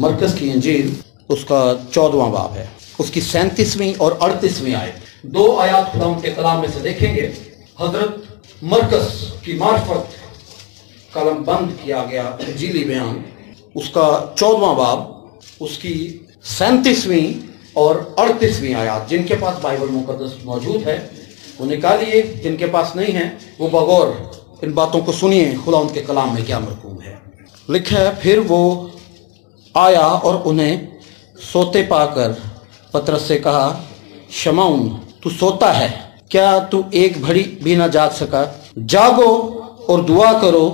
मरकज़ की इंजील उसका 14वां बाब है, उसकी 37वीं और 38वीं आयत। दो आयत खुदा के कलाम में से देखेंगे। हजरत मरकज़ की मार्फत कलम बंद किया गया इंजीली बयान, उसका 14वां बाब, उसकी 37वीं और 38वीं आयत। जिनके पास बाइबल मुकद्दस मौजूद है वो निकालिए, जिनके पास नहीं है वो बगौर इन बातों को सुनिए खुदा उनके कलाम में क्या मरकूब है। लिखा है, फिर वो आया और उन्हें सोते पाकर पतरस से कहा, शमौन तू सोता है, क्या तू एक घड़ी भी ना जाग सका? जागो और दुआ करो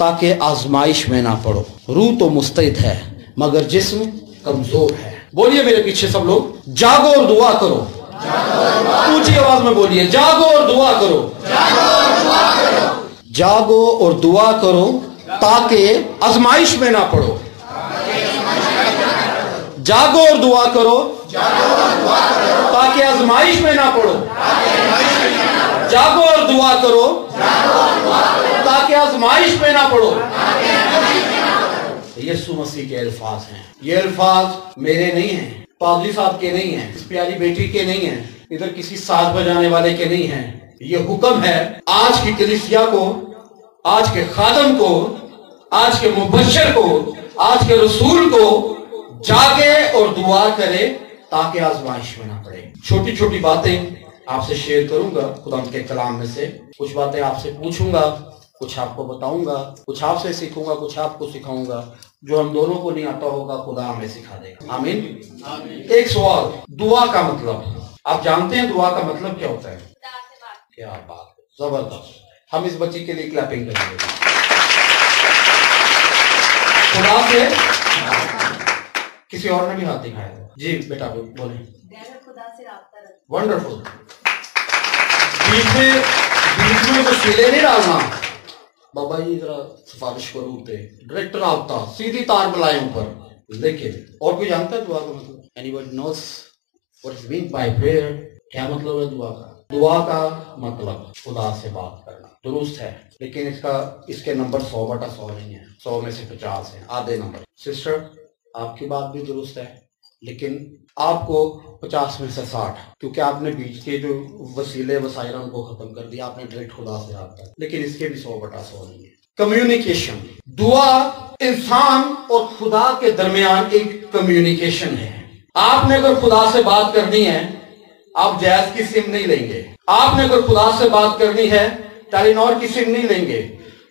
ताकि आजमाइश में ना पड़ो। रूह तो मुस्तैद है मगर जिस्म कमजोर है। बोलिए मेरे पीछे सब लोग, जागो और दुआ करो। ऊंची आवाज में बोलिए, जागो और दुआ करो। जागो और दुआ करो ताकि आजमाइश में ना पड़ो। जागो और दुआ करो ताकि आजमाइश में ना पड़ो। जागो और दुआ करो ताकि आजमाइश में ना पड़ो। यीशु मसीह के अल्फाज हैं। ये अल्फाज मेरे नहीं हैं, पादरी साहब के नहीं हैं, इस प्यारी बेटी के नहीं हैं, इधर किसी साज बजाने वाले के नहीं हैं। ये हुक्म है आज की कलीसिया को, आज के खादम को, आज के मुबश्शिर को, आज के रसूल को, जागे और दुआ करे ताकि आजमाइश में ना पड़े। छोटी छोटी बातें आपसे शेयर करूंगा खुदा के कलाम में से। कुछ बातें आपसे पूछूंगा, कुछ आपको बताऊंगा, कुछ आपसे सीखूंगा, कुछ आपको सिखाऊंगा। जो हम दोनों को नहीं आता होगा खुदा हमें सिखा देगा। आमीन। एक सवाल, दुआ का मतलब आप जानते हैं? दुआ का मतलब क्या होता है? क्या बात, जबरदस्त। हम इस बच्ची के लिए क्लैपिंग करेंगे। खुदा से किसी और ने भी हाथ दिखाया जी, बेटा बोले। वंडरफुल। बीच में तो सिले नहीं डालना। बाबा जी जरा सिफारिश करूँ थे, डायरेक्टर आपता सीधी तार बुलाए ऊपर। देखिए, और कोई जानता है दुआ का मतलब? Anybody knows what is mean by prayer? क्या मतलब है दुआ का? दुआ का मतलब खुदा से बात करना, दुरुस्त है, लेकिन इसके नंबर 100/100 नहीं है, 100 में से 50 है, आधे नंबर। सिस्टर आपकी बात भी दुरुस्त है, लेकिन आपको 50 में से 60, क्योंकि आपने बीच के जो वसीले वसाइल उनको खत्म कर दिया, आपने डायरेक्ट खुदा से रहा। लेकिन इसके भी 100/100 नहीं है। कम्युनिकेशन, दुआ इंसान और खुदा के दरमियान एक कम्युनिकेशन है। आपने अगर खुदा से बात करनी है, आप जैज की सिम नहीं लेंगे। आपने अगर खुदा से बात करनी है, टेलीनॉर की सिम नहीं लेंगे,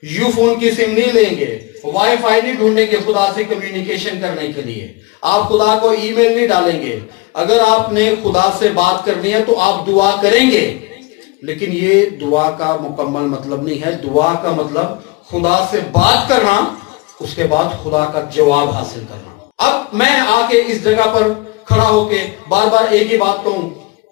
यूफोन की सिम नहीं लेंगे, वाईफाई नहीं ढूंढेंगे खुदा से कम्युनिकेशन करने के लिए। आप खुदा को ईमेल नहीं डालेंगे। अगर आपने खुदा से बात करनी है तो आप दुआ करेंगे, लेकिन ये दुआ का मुकम्मल मतलब नहीं है। दुआ का मतलब खुदा से बात करना, उसके बाद खुदा का जवाब हासिल करना। अब मैं आके इस जगह पर खड़ा होके बार बार एक ही बात कहूं,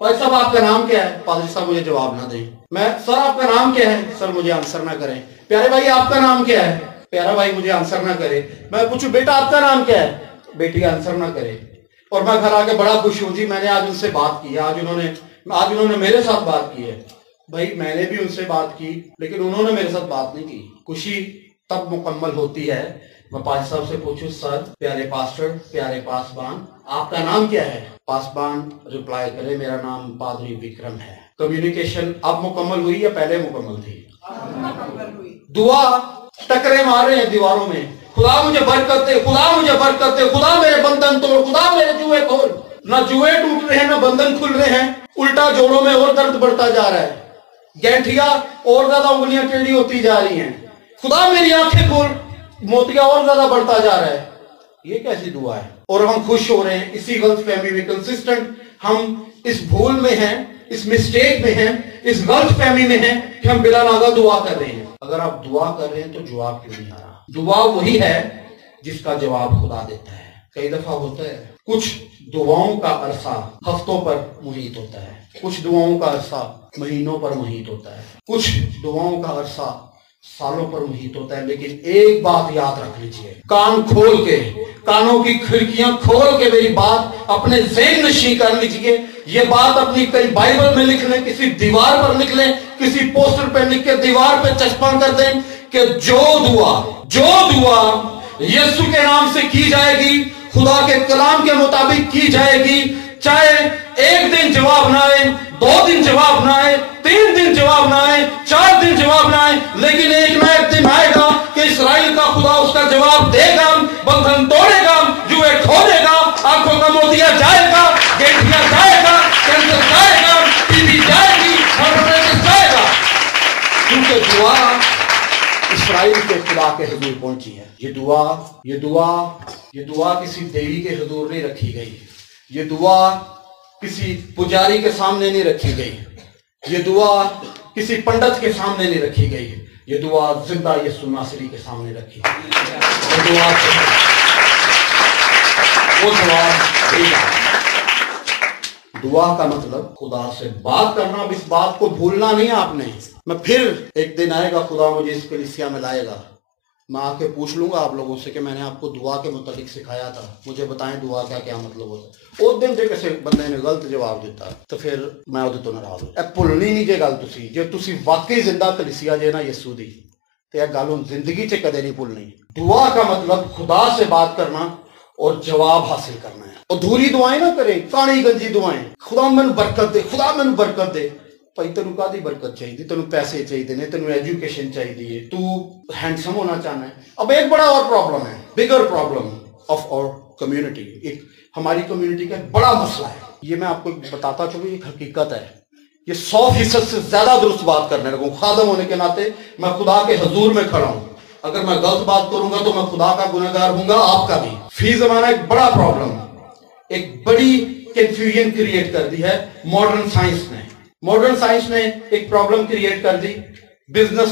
भाई साहब आपका नाम क्या है? पादरी साहब मुझे जवाब ना दें। मैं, सर आपका नाम क्या है? सर मुझे आंसर ना करें। प्यारे भाई आपका नाम क्या है? प्यारा भाई मुझे आंसर ना करे। मैं पूछूं बेटा आपका नाम क्या है? बेटी आंसर ना करे। और मैं घर आके बड़ा खुश हूं जी, मैंने आज उनसे बात की, आज उन्होंने मेरे साथ बात की है। भाई मैंने भी उनसे बात की, लेकिन उन्होंने मेरे साथ बात नहीं की। खुशी तब मुकम्मल होती है मैं पास साहब से पूछूं, सर प्यारे पास्टर, प्यारे पासबान आपका नाम क्या है? पासबान रिप्लाई करे मेरा नाम पादरी विक्रम है। कम्युनिकेशन अब मुकम्मल हुई या पहले मुकम्मल थी? दुआ टकरे मार रहे हैं दीवारों में, खुदा मुझे बरकत दे, खुदा मुझे बरकत दे, खुदा मेरे बंधन तोड़, खुदा मेरे जुए खोल। ना जुए टूट रहे हैं ना बंधन खुल रहे हैं, उल्टा जोड़ों में और दर्द बढ़ता जा रहा है, गैंठिया और ज्यादा उंगलियां टेढ़ी होती जा रही हैं। खुदा मेरी आंखें खोल, मोतिया और ज्यादा बढ़ता जा रहा है। ये कैसी दुआ है? और हम खुश हो रहे हैं इसी गलत फहमी में, कंसिस्टेंट हम इस भूल में हैं, इस मिस्टेक में हैं, इस गलत फहमी में हैं कि हम बिला नागा दुआ कर रहे हैं। अगर आप दुआ कर रहे हैं तो जवाब क्यों नहीं आ रहा? दुआ वही है जिसका जवाब खुदा देता है। कई दफा होता है कुछ दुआओं का अरसा हफ्तों पर मुहीत होता है, कुछ दुआओं का अरसा महीनों पर मुहीत होता है, कुछ दुआओं का अरसा सालों पर मुहीत होता है। लेकिन एक बात याद रख लीजिए, कान खोल के, कानों की खिड़कियां खोल के मेरी बात अपने ज़हन नशी कर लीजिए। ये बात अपनी कहीं बाइबल में लिख लें, किसी दीवार पर लिख लें, किसी पोस्टर पर लिख के दीवार पर चस्पा कर दें कि जो दुआ یسوع کے نام سے کی جائے گی، خدا کے کلام کے مطابق کی جائے گی، چاہے ایک دن جواب نہ آئے، 2 دن جواب نہ آئے، 3 دن جواب نہ آئے، 4 دن جواب نہ آئے، لیکن ایک نہ ایک دن آئے گا کہ اسرائیل کا خدا اس کا جواب دے گا، بندھن توڑے گا، جوئے کھولے گا، آنکھوں کا موتیا جائے گا، گیٹھیا جائے گا، کینسر جائے گا، ٹی بی جائے گی، ہیپیٹائٹس جائے گا، کیونکہ دعا اسرائیل کے خدا کے حضور پہنچی ہے۔ یہ دعا کسی دیوی کے حضور نہیں رکھی گئی، یہ دعا کسی پجاری کے سامنے نہیں رکھی گئی، یہ دعا کسی پنڈت کے سامنے نہیں رکھی گئی، یہ دعا زندہ یسوع ناصری کے سامنے رکھی گئی۔ دعا کا مطلب خدا سے بات کرنا، اب اس بات کو بھولنا نہیں ہے آپ نے۔ میں پھر ایک دن آئے گا خدا مجھے اس کلیسیا میں لائے گا، میں آ کے پوچھ لوں گا آپ لوگوں سے کہ میں نے آپ کو دعا کے متعلق سکھایا تھا، مجھے بتائیں دعا کا کیا مطلب ہوتا ہے۔ اس دن جے کسی بندے نے غلط جواب دیتا تو پھر میں وہ تو ناراض ہوں۔ بھولنی نہیں جے گل تسی، جے تسی واقعی زندہ کلیسیا جے نا یسوع دی تے یہ گل زندگی چ کدے نہیں بھولنی۔ دعا کا مطلب خدا سے بات کرنا اور جواب حاصل کرنا ہے۔ ادھوری دعائیں نہ کریں، کانی گنجی دعائیں، خدا مینوں برکت دے، خدا مینوں برکت دے۔ بھائی تینوں کادی برکت چاہیے؟ تینوں پیسے چاہیے نے، تینوں ایجوکیشن چاہیے، تو ہینڈسم ہونا چاہنا ہے۔ اب ایک بڑا اور پرابلم ہے، بگر پرابلم آف اور کمیونٹی، ایک ہماری کمیونٹی کا ایک بڑا مسئلہ ہے، یہ میں آپ کو بتاتا چلوں، ایک حقیقت ہے، یہ 100% سے زیادہ درست بات کرنے لگوں۔ خادم ہونے کے ناطے میں خدا کے حضور میں کھڑا ہوں، اگر میں غلط بات کروں گا تو میں خدا کا گنہگار ہوں گا، آپ کا بھی۔ فی زمانہ ایک بڑا پرابلم، ایک بڑی کنفیوژن کریٹ کر دی ہے ماڈرن سائنس نے۔ ماڈرن سائنس نے ایک پرابلم کریٹ کر دی، بزنس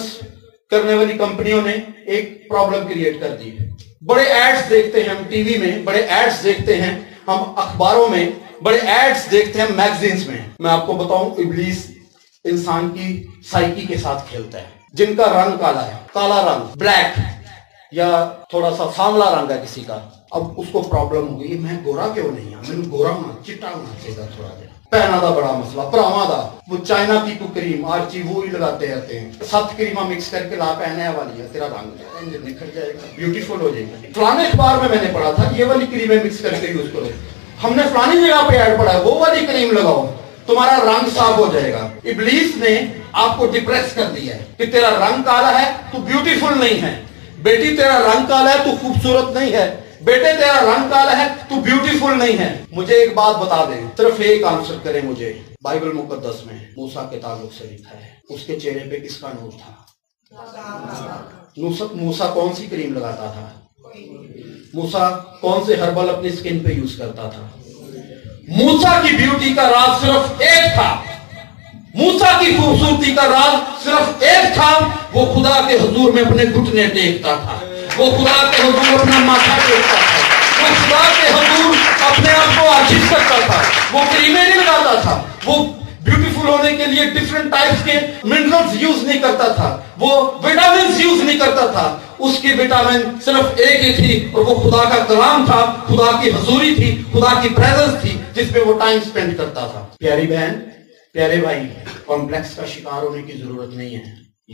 کرنے والی کمپنیوں نے ایک پرابلم کریٹ کر دی۔ بڑے ایڈز دیکھتے ہیں ہم ٹی وی میں، بڑے ایڈز دیکھتے ہیں ہم اخباروں میں، بڑے ایڈز دیکھتے ہیں میگزینز میں۔ میں آپ کو بتاؤں، ابلیس انسان کی سائیکی کے ساتھ کھیلتا ہے۔ جن کا رنگ کالا ہے، کالا رنگ، بلیک، یا تھوڑا سا سانولا رنگ ہے کسی کا، اب اس کو پرابلم ہو گئی، میں گورا کیوں نہیں ہوں، میں گورا ہونا، چٹا ہونا چاہیے تھوڑا دیر۔ پہنا دا بڑا مسئلہ، پراواں دا، وہ چائنا کی کو کریم ہر چیز وہی لگاتے رہتے ہیں، 7 کریمہ مکس کر کے لا پہنے والی ہے، تیرا رنگ نکھر جائے گا، بیوٹیفل ہو جائے گا۔ فلانے اخبار میں نے پڑھا تھا یہ والی کریمیں مکس کر کے یوز کرو، ہم نے فلانی جگہ پہ ایڈ پڑھا ہے وہ والی کریم لگاؤ، تمہارا رنگ صاف ہو جائے گا۔ ابلیس نے آپ کو ڈپریس کر دیا ہے کہ تیرا رنگ کالا ہے تو بیوٹیفل نہیں ہے، بیٹی تیرا رنگ کالا ہے تو خوبصورت نہیں ہے، بیٹے تیرا رنگ کالا ہے تو بیوٹیفل نہیں ہے۔ مجھے ایک بات بتا دیں، صرف ایک آنسر کریں مجھے، بائبل مقدس میں موسیٰ کے تعلق سے لکھا ہے، اس کے چہرے پہ کس کا نور تھا؟ موسیٰ کون سی کریم لگاتا تھا؟ موسیٰ کون سے ہربل اپنی سکن پہ یوز کرتا تھا؟ موسیٰ کی بیوٹی کا راز صرف ایک تھا، موسیٰ کی خوبصورتی کا راز صرف ایک تھا، وہ خدا کے حضور میں اپنے گھٹنے ٹیکتا تھا، وہ خدا کے حضور اپنا ماتھا ٹیکتا تھا، وہ خدا کے حضور اپنے آپ کو عاجز کرتا تھا، وہ کریمیں نہیں لگاتا تھا، وہ بیوٹیفل ہونے کے لیے ڈیفرنٹ ٹائپس کے منرلز یوز نہیں کرتا تھا، وہ وٹامنز یوز نہیں کرتا تھا، اس کی وٹامن صرف ایک ہی تھی اور وہ خدا کا کلام تھا، خدا کی حضوری تھی، خدا کی پریزنس تھی جس پہ وہ ٹائم سپینڈ کرتا تھا۔ پیاری بہن، پیارے بھائی، کمپلیکس کا شکار ہونے کی ضرورت نہیں ہے،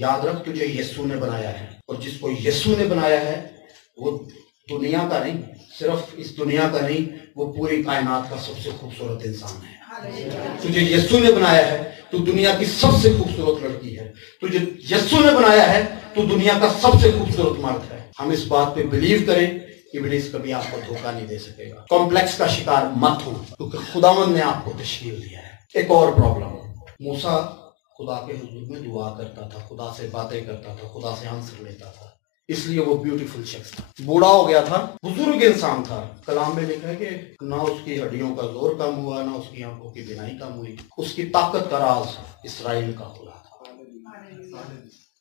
یاد رکھ تجھے یسوع نے بنایا ہے، اور جس کو یسوع نے بنایا ہے وہ دنیا کا نہیں، صرف اس دنیا کا نہیں، وہ پوری کائنات کا سب سے خوبصورت انسان ہے۔ تجھے یسوع نے بنایا ہے تو دنیا کی سب سے خوبصورت لڑکی ہے، تجھے یسوع نے بنایا ہے تو دنیا کا سب سے خوبصورت مرد ہے۔ ہم اس بات پہ بلیو کریں، ابلیس کبھی آپ کو دھوکہ نہیں دے سکے گا۔ کمپلیکس کا شکار مت ہو، کیونکہ خداوند نے آپ کو تشکیل دیا ہے۔ ایک اور پرابلم، موسیٰ خدا کے حضور میں دعا کرتا تھا، خدا سے باتیں کرتا تھا، خدا سے آنسر لیتا تھا، اس لیے وہ بیوٹیفل شخص تھا۔ بوڑھا ہو گیا تھا، بزرگ انسان تھا، کلام میں لکھا ہے کہ نہ اس کی ہڈیوں کا زور کم ہوا، نہ اس کی آنکھوں کی بینائی کم ہوئی، اس کی طاقت کا راز اسرائیل کا خدا تھا۔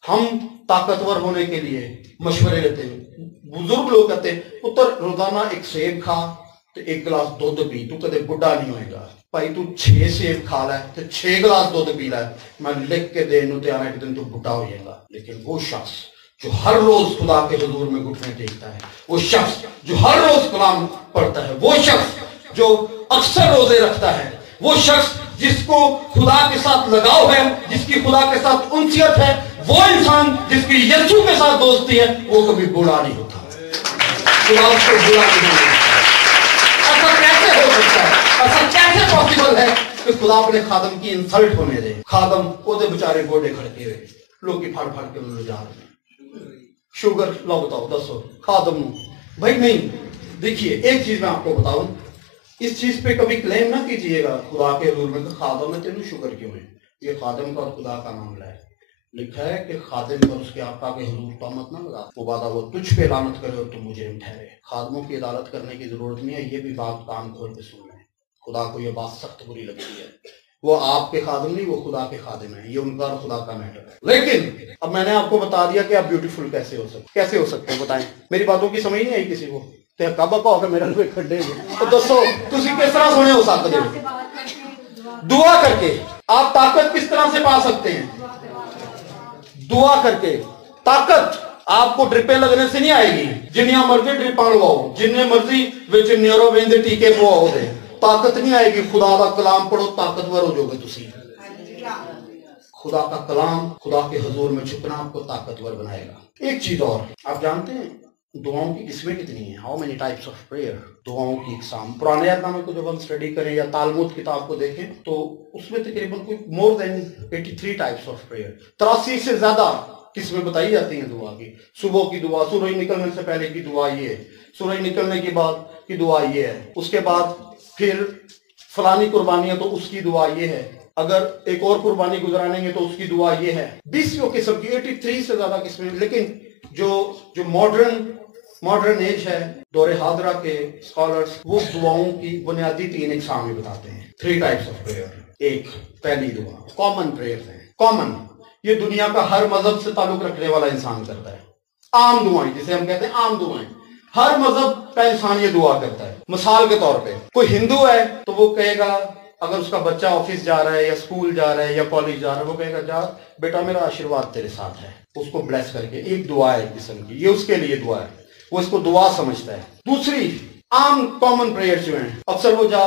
ہم طاقتور ہونے کے لیے مشورے لیتے ہیں، بزرگ لوگ کہتے ہیں پتر روزانہ ایک سیب کھا تو 1 گلاس دودھ پی، تو کدے بڑھا نہیں ہوئے گا۔ بھائی تو 6 سیب کھا لائے تو 6 گلاس دودھ پی لائے، میں لکھ کے دے نو تیارا ایک دن تو بڑھا ہو جائے گا۔ لیکن وہ شخص جو ہر روز خدا کے حضور میں گھٹنے ٹیکتا ہے، وہ شخص جو ہر روز کلام پڑھتا ہے، وہ شخص جو اکثر روزے رکھتا ہے، وہ شخص جس کو خدا کے ساتھ لگاؤ ہے، جس کی خدا کے ساتھ انسیت ہے، وہ انسان جس کی یسوع کے ساتھ دوستی ہے، وہ کبھی بوڑھا نہیں ہوتا۔ खुदा उसको बुरा नहीं होता। ऐसा कैसे हो सकता है, ऐसा कैसे पॉसिबल है कि खुदा अपने खादम की इंसल्ट होने दे? खादम ओदे बेचारे गोडे खड़के हुए लोग की फाड़ फाड़ के उन्होंने जा रहे हैं, शुगर लो बताओ दसो खादम भाई नहीं। देखिए एक चीज मैं आपको बताऊं, इस चीज पे कभी क्लेम ना कीजिएगा खुदा के हजूर में कि खादम में तेनू शुगर क्यों है। ये खादम का और खुदा का मामला है। लिखा है कि खादिम पर उसके आका के हुजूर तहमत ना लगा, वो वादा वो तुझ पे लानत करे और तुम मुजरिम ठहरे। खादमों की अदालत करने की जरूरत नहीं है, ये भी बात कान खोल के सुन लें। खुदा को ये बात सख्त बुरी लगती है। वो आपके खादिम नहीं, वो खुदा के खादिम है। ये उनका और खुदा का मैटर है। लेकिन अब मैंने आपको बता दिया कि आप ब्यूटीफुल कैसे हो सकते हैं। बताएं, मेरी बातों की समझ नहीं आई किसी को? ते कब कहोगे मेरे लिए खड़े तो दसो तुसी किस तरह सोने हो सकते हो? दुआ करके। आप ताकत किस तरह से पा सकते हैं? दुआ करके। ताकत आपको ड्रिपें लगने से नहीं आएगी, जिन्नियां मर्जी ड्रिपां लवाओ, जिन्ने मर्जी विच न्यूरोवेन दे टीके पवाओ दे, ताकत नहीं आएगी। खुदा का कलाम पढ़ो, ताकतवर हो जाओगे तुसी। खुदा का कलाम, खुदा के हुजूर में झुकना आपको ताकतवर बनाएगा। एक चीज और, आप जानते हैं दुआओं की किस्में कितनी हैं? How many types of prayer? दुआओं की इकसाम। पुराने अहदनामे को जब हम स्टडी करें या तालमुद किताब को देखें तो उसमें तकरीबन कोई more than 83 types of prayer, 83 से ज्यादा किस्में बताई जाती हैं दुआ की। सुबह की दुआ, सूरज निकलने से पहले की दुआ ये है, सूरज निकलने के बाद की दुआ ये है, उसके बाद फिर फलानी कुर्बानी है तो उसकी दुआ ये है, अगर एक और कुर्बानी गुजरानेंगे तो उसकी दुआ ये है। 20 किस्म की, 83 से ज्यादा किस्में। लेकिन जो मॉडर्न एज है, दौरे हाजरा के स्कॉलर्स, वो दुआओं की बुनियादी 3 इकसाम बताते हैं। 3 टाइप्स ऑफ प्रेयर। एक, पहली दुआ कॉमन प्रेयर है। कॉमन, ये दुनिया का हर मजहब से ताल्लुक रखने वाला इंसान करता है। आम दुआएं जिसे हम कहते हैं आम दुआएं, हर मजहब का इंसान ये दुआ करता है। मिसाल के तौर पे कोई हिंदू है तो वो कहेगा, अगर उसका बच्चा ऑफिस जा रहा है या स्कूल जा रहा है या कॉलेज जा रहा है, वो कहेगा जा बेटा मेरा आशीर्वाद तेरे साथ है, उसको ब्लेस करके। एक दुआ है किस्म की, ये उसके लिए दुआ है, वो इसको दुआ समझता है। दूसरी आम कॉमन प्रेयर जो है, अक्सर वो जा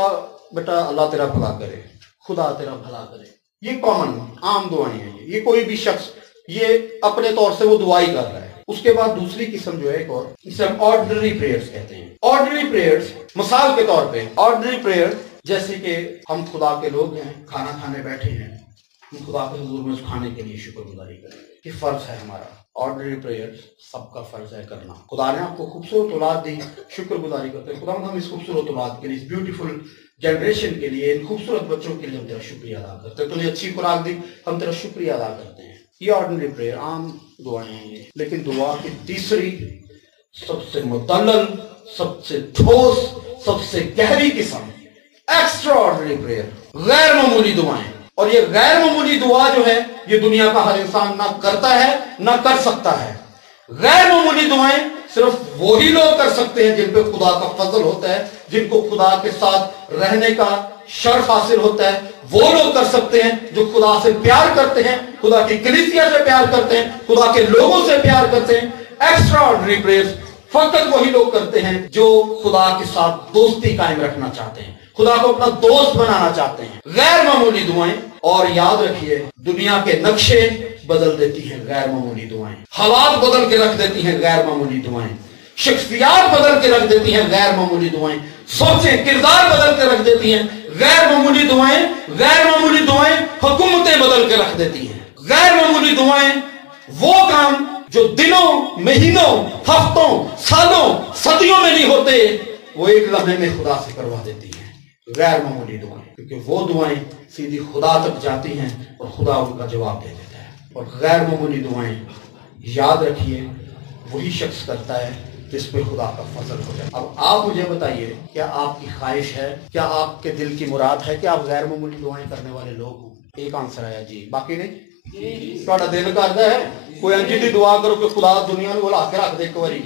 बेटा अल्लाह तेरा भला करे, खुदा तेरा भला करे, ये कॉमन आम दुआएं हैं। ये कोई भी शख्स ये अपने तौर से वो दुआई कर रहा है। उसके बाद दूसरी किस्म जो है एक और, इसे हम ऑर्डिनरी प्रेयर्स कहते हैं। ऑर्डिनरी प्रेयर्स, मिसाल के तौर पे ऑर्डिनरी प्रेयर जैसे कि हम खुदा के लोग हैं, खाना खाने बैठे हैं, हम खुदा के हुजूर में उस खाने के लिए शुक्रगुजारी करें, ये फर्ज है हमारा। ऑर्डिनरी प्रेयर सबका फर्ज है करना। खुदा ने आपको खूबसूरत औलाद दी, शुक्रगुजारी करते हैं। खुदा हम इस खूबसूरत औलाद के लिए, इस ब्यूटीफुल जनरेशन के लिए, इन खूबसूरत बच्चों के लिए हम तेरा शुक्रिया अदा करते हैं। तूने अच्छी खुराक दी, हम तेरा शुक्रिया अदा करते हैं। ये ऑर्डिनरी प्रेयर, आम दुआएं हैं। लेकिन दुआ की तीसरी, सबसे मुतल्लल, सबसे ठोस, सबसे गहरी किस्म, एक्स्ट्रा ऑर्डिनरी प्रेयर, गैर मामूली दुआएं। और ये गैर मामूली दुआ जो है, ये दुनिया का हर इंसान ना करता है ना कर सकता है। गैर मामूली दुआएं सिर्फ वही लोग कर सकते हैं जिन पे खुदा का फजल होता है, जिनको खुदा के साथ रहने का शर्फ हासिल होता है। वो लोग कर सकते हैं जो खुदा से प्यार करते हैं, खुदा की कलीसिया से प्यार करते हैं, खुदा के लोगों से प्यार करते हैं। एक्स्ट्रा ऑर्डिनरी प्रेयर्स फकत वही लोग करते हैं जो खुदा के साथ दोस्ती कायम रखना चाहते हैं, खुदा को अपना दोस्त बनाना चाहते हैं। गैर मामूली दुआएं, और याद रखिए दुनिया के नक्शे बदल देती हैं गैर मामूली दुआएं, हालात बदल के रख देती हैं गैर मामूली दुआएं, शख्सियात बदल के रख देती हैं गैर मामूली दुआएं, सोचें किरदार बदल के रख देती हैं गैर मामूली दुआएं। गैर मामूली दुआएं हुकूमतें बदल के रख देती हैं। गैर मामूली दुआएं वो काम जो दिनों, महीनों, हफ्तों, सालों, सदियों में नहीं होते, वो एक लम्हे में खुदा से करवा देती हैं। गैर मामूली दुआएं, क्योंकि वो दुआएं सीधी खुदा तक जाती हैं और खुदा उनका जवाब दे देता है। और गैर मामूली दुआएं, याद रखिए, वही शख्स करता है जिस पे खुदा का फजल हो जाए। अब आप मुझे बताइए, क्या आपकी ख्वाहिश है, क्या आपके दिल की मुराद है कि आप गैर मामूली दुआएं करने वाले लोग हों? एक आंसर आया जी, बाकी नहीं। ਤੁਹਾਡਾ ਦਿਲ ਕਰਦਾ ਹੈ ਕੋਈ ਇੰਜ ਦੀ ਦੁਆ ਕਰੋ ਕਿ ਖੁਦਾ ਦੁਨੀਆ ਨੂੰ ਹਿਲਾ ਕੇ ਰੱਖ ਦੇ ਇੱਕ ਵਾਰੀ,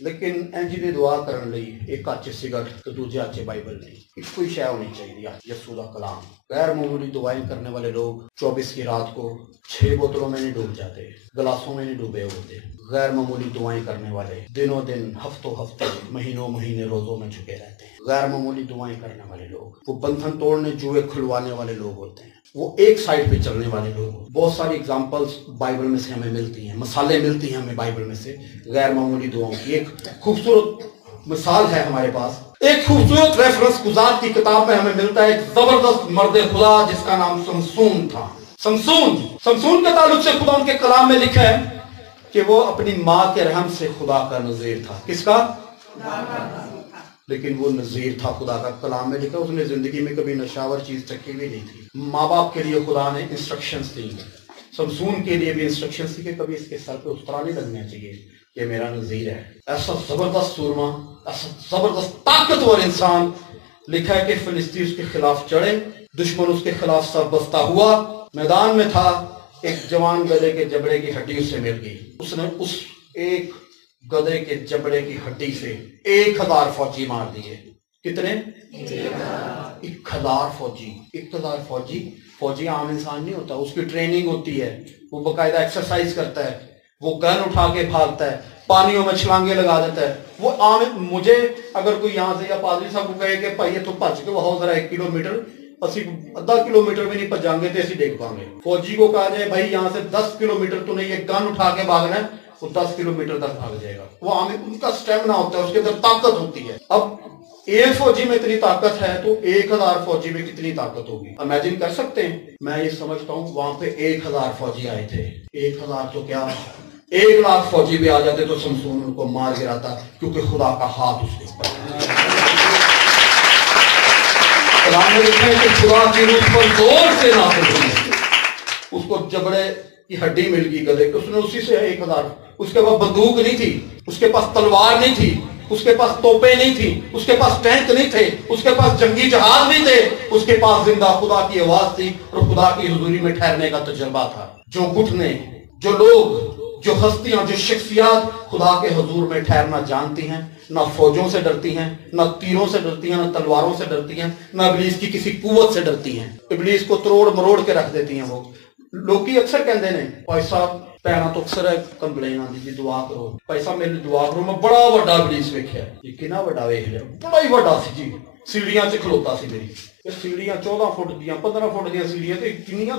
लेकिन इंज दी दुआ करने ਲਈ एक हाथ च सिगरट तो दूजे हाथ च बाइबल नहीं, कोई शय होनी चाहिए, यस्सू दा कलाम। गैर मामूली दुआएं करने वाले लोग 24 की रात को 6 बोतलों में नहीं डूब जाते, गिलासों में नहीं डूबे होते। गैर मामूली दुआएं करने वाले दिनों दिन, हफ्तों हफ्ते, महीनों महीने रोजों में झुके रहते हैं। غیر معمولی دعائیں کرنے والے لوگ، وہ بندھن توڑنے جوئے کھلوانے والے لوگ ہوتے ہیں، وہ ایک سائڈ پہ چلنے والے لوگ۔ بہت ساری اگزامپلس بائبل میں سے ہمیں ملتی ہیں، مثالیں ملتی ہیں ہمیں بائبل میں سے غیر معمولی دعاؤں کی۔ ایک خوبصورت مثال ہے ہمارے پاس، ایک خوبصورت ریفرنس قضات کی کتاب میں ہمیں ملتا ہے، ایک زبردست مرد خدا جس کا نام سمسون تھا۔ سمسون کے تعلق سے خدا ان کے کلام میں لکھا ہے کہ وہ اپنی ماں کے رحم سے خدا کا نذیر تھا۔ کس کا؟ لیکن وہ نذیر تھا خدا کا، کلام میں لکھا اس نے زندگی میں کبھی نشاور چیز چکھی بھی نہیں تھی۔ ماں باپ کے لیے خدا نے انسٹرکشنز دی، سمسون کے لیے بھی انسٹرکشنز تھی کہ کبھی اس کے سر پہ اس طرح نہیں لگنا چاہیے، یہ میرا نذیر ہے۔ ایسا زبردست سورما، ایسا زبردست طاقتور انسان، لکھا ہے کہ فلسطین اس کے خلاف چڑھے، دشمن اس کے خلاف سر بستہ ہوا، میدان میں تھا، ایک جوان گدھے کے جبڑے کی ہڈی اس سے مل گئی، اس نے اس ایک گدھے کے جبڑے کی ہڈی سے 1000 فوجی مار دیے۔ کتنے؟ 1000 فوجی۔ 1000 فوجی عام انسان نہیں ہوتا، اس کی ٹریننگ ہوتی ہے، وہ باقاعدہ ایکسرسائز کرتا ہے، وہ گن اٹھا کے بھاگتا ہے، پانیوں میں چھلانگے لگا دیتا ہے۔ وہ عام، مجھے اگر کوئی یہاں سے یا پادری صاحب کو کہے کہ بھائی تو بھج کے وہ ذرا 1 کلومیٹر، اسی آدھا کلومیٹر بھی نہیں پہنچ جائیں گے تو ایسی دیکھ پائیں گے۔ فوجی کو کہا جائے بھائی یہاں سے 10 کلومیٹر تو نہیں، یہ گن اٹھا کے بھاگنا ہے، وہ 10 کلومیٹر تک بھاگ جائے گا۔ وہ عام ان کا سٹیمنا ہوتا ہے، اس کے اندر طاقت ہوتی ہے۔ اب ایک فوجی میں اتنی طاقت ہے تو 1000 فوجی میں کتنی طاقت ہوگی؟ امیجن کر سکتے ہیں؟ میں یہ سمجھتا ہوں وہاں پہ 1000 فوجی آئے تھے، 1000 تو کیا 1,00,000 فوجی بھی آ جاتے تو سمسون ان کو مار گراتا، کیونکہ خدا کا ہاتھ اس کے اوپر۔ کلام میں لکھا ہے کہ خدا کی روح پر زور سے نازل ہوئی، اس کو جبڑے کی ہڈی مل گئی گدھے، اس نے اسی سے 1000۔ اس کے پاس بندوق نہیں تھی، اس کے پاس تلوار نہیں تھی، اس کے پاس توپیں نہیں تھی، اس کے پاس ٹینک نہیں تھے، اس کے پاس جنگی جہاز نہیں تھے، اس کے پاس زندہ خدا کی آواز تھی اور خدا کی حضوری میں ٹھہرنے کا تجربہ تھا۔ جو گھٹنے، جو لوگ، جو ہستیاں، جو شخصیات خدا کے حضور میں ٹھہرنا جانتی ہیں، نہ فوجوں سے ڈرتی ہیں، نہ تیروں سے ڈرتی ہیں، نہ تلواروں سے ڈرتی ہیں، نہ ابلیس کی کسی قوت سے ڈرتی ہیں۔ ابلیس کو تروڑ مروڑ کے رکھ دیتی ہیں۔ وہ لوگ اکثر کہتے ہیں بھائی صاحب پہنا تو اکثر ہے کمپلین آتی جی دعا کرو، بھائی صاحب میری دعا کرو، میں بڑا وڈا ابلیس ویکھیا، یہ کنا وڈا ویکھ لیا، بڑا ہی وڈا سی جی، سیڑھیاں سے کھلوتا سی میری، یہ سیڑھیاں 14 فٹ دیاں 15 فٹ دیاں سیڑھیاں تے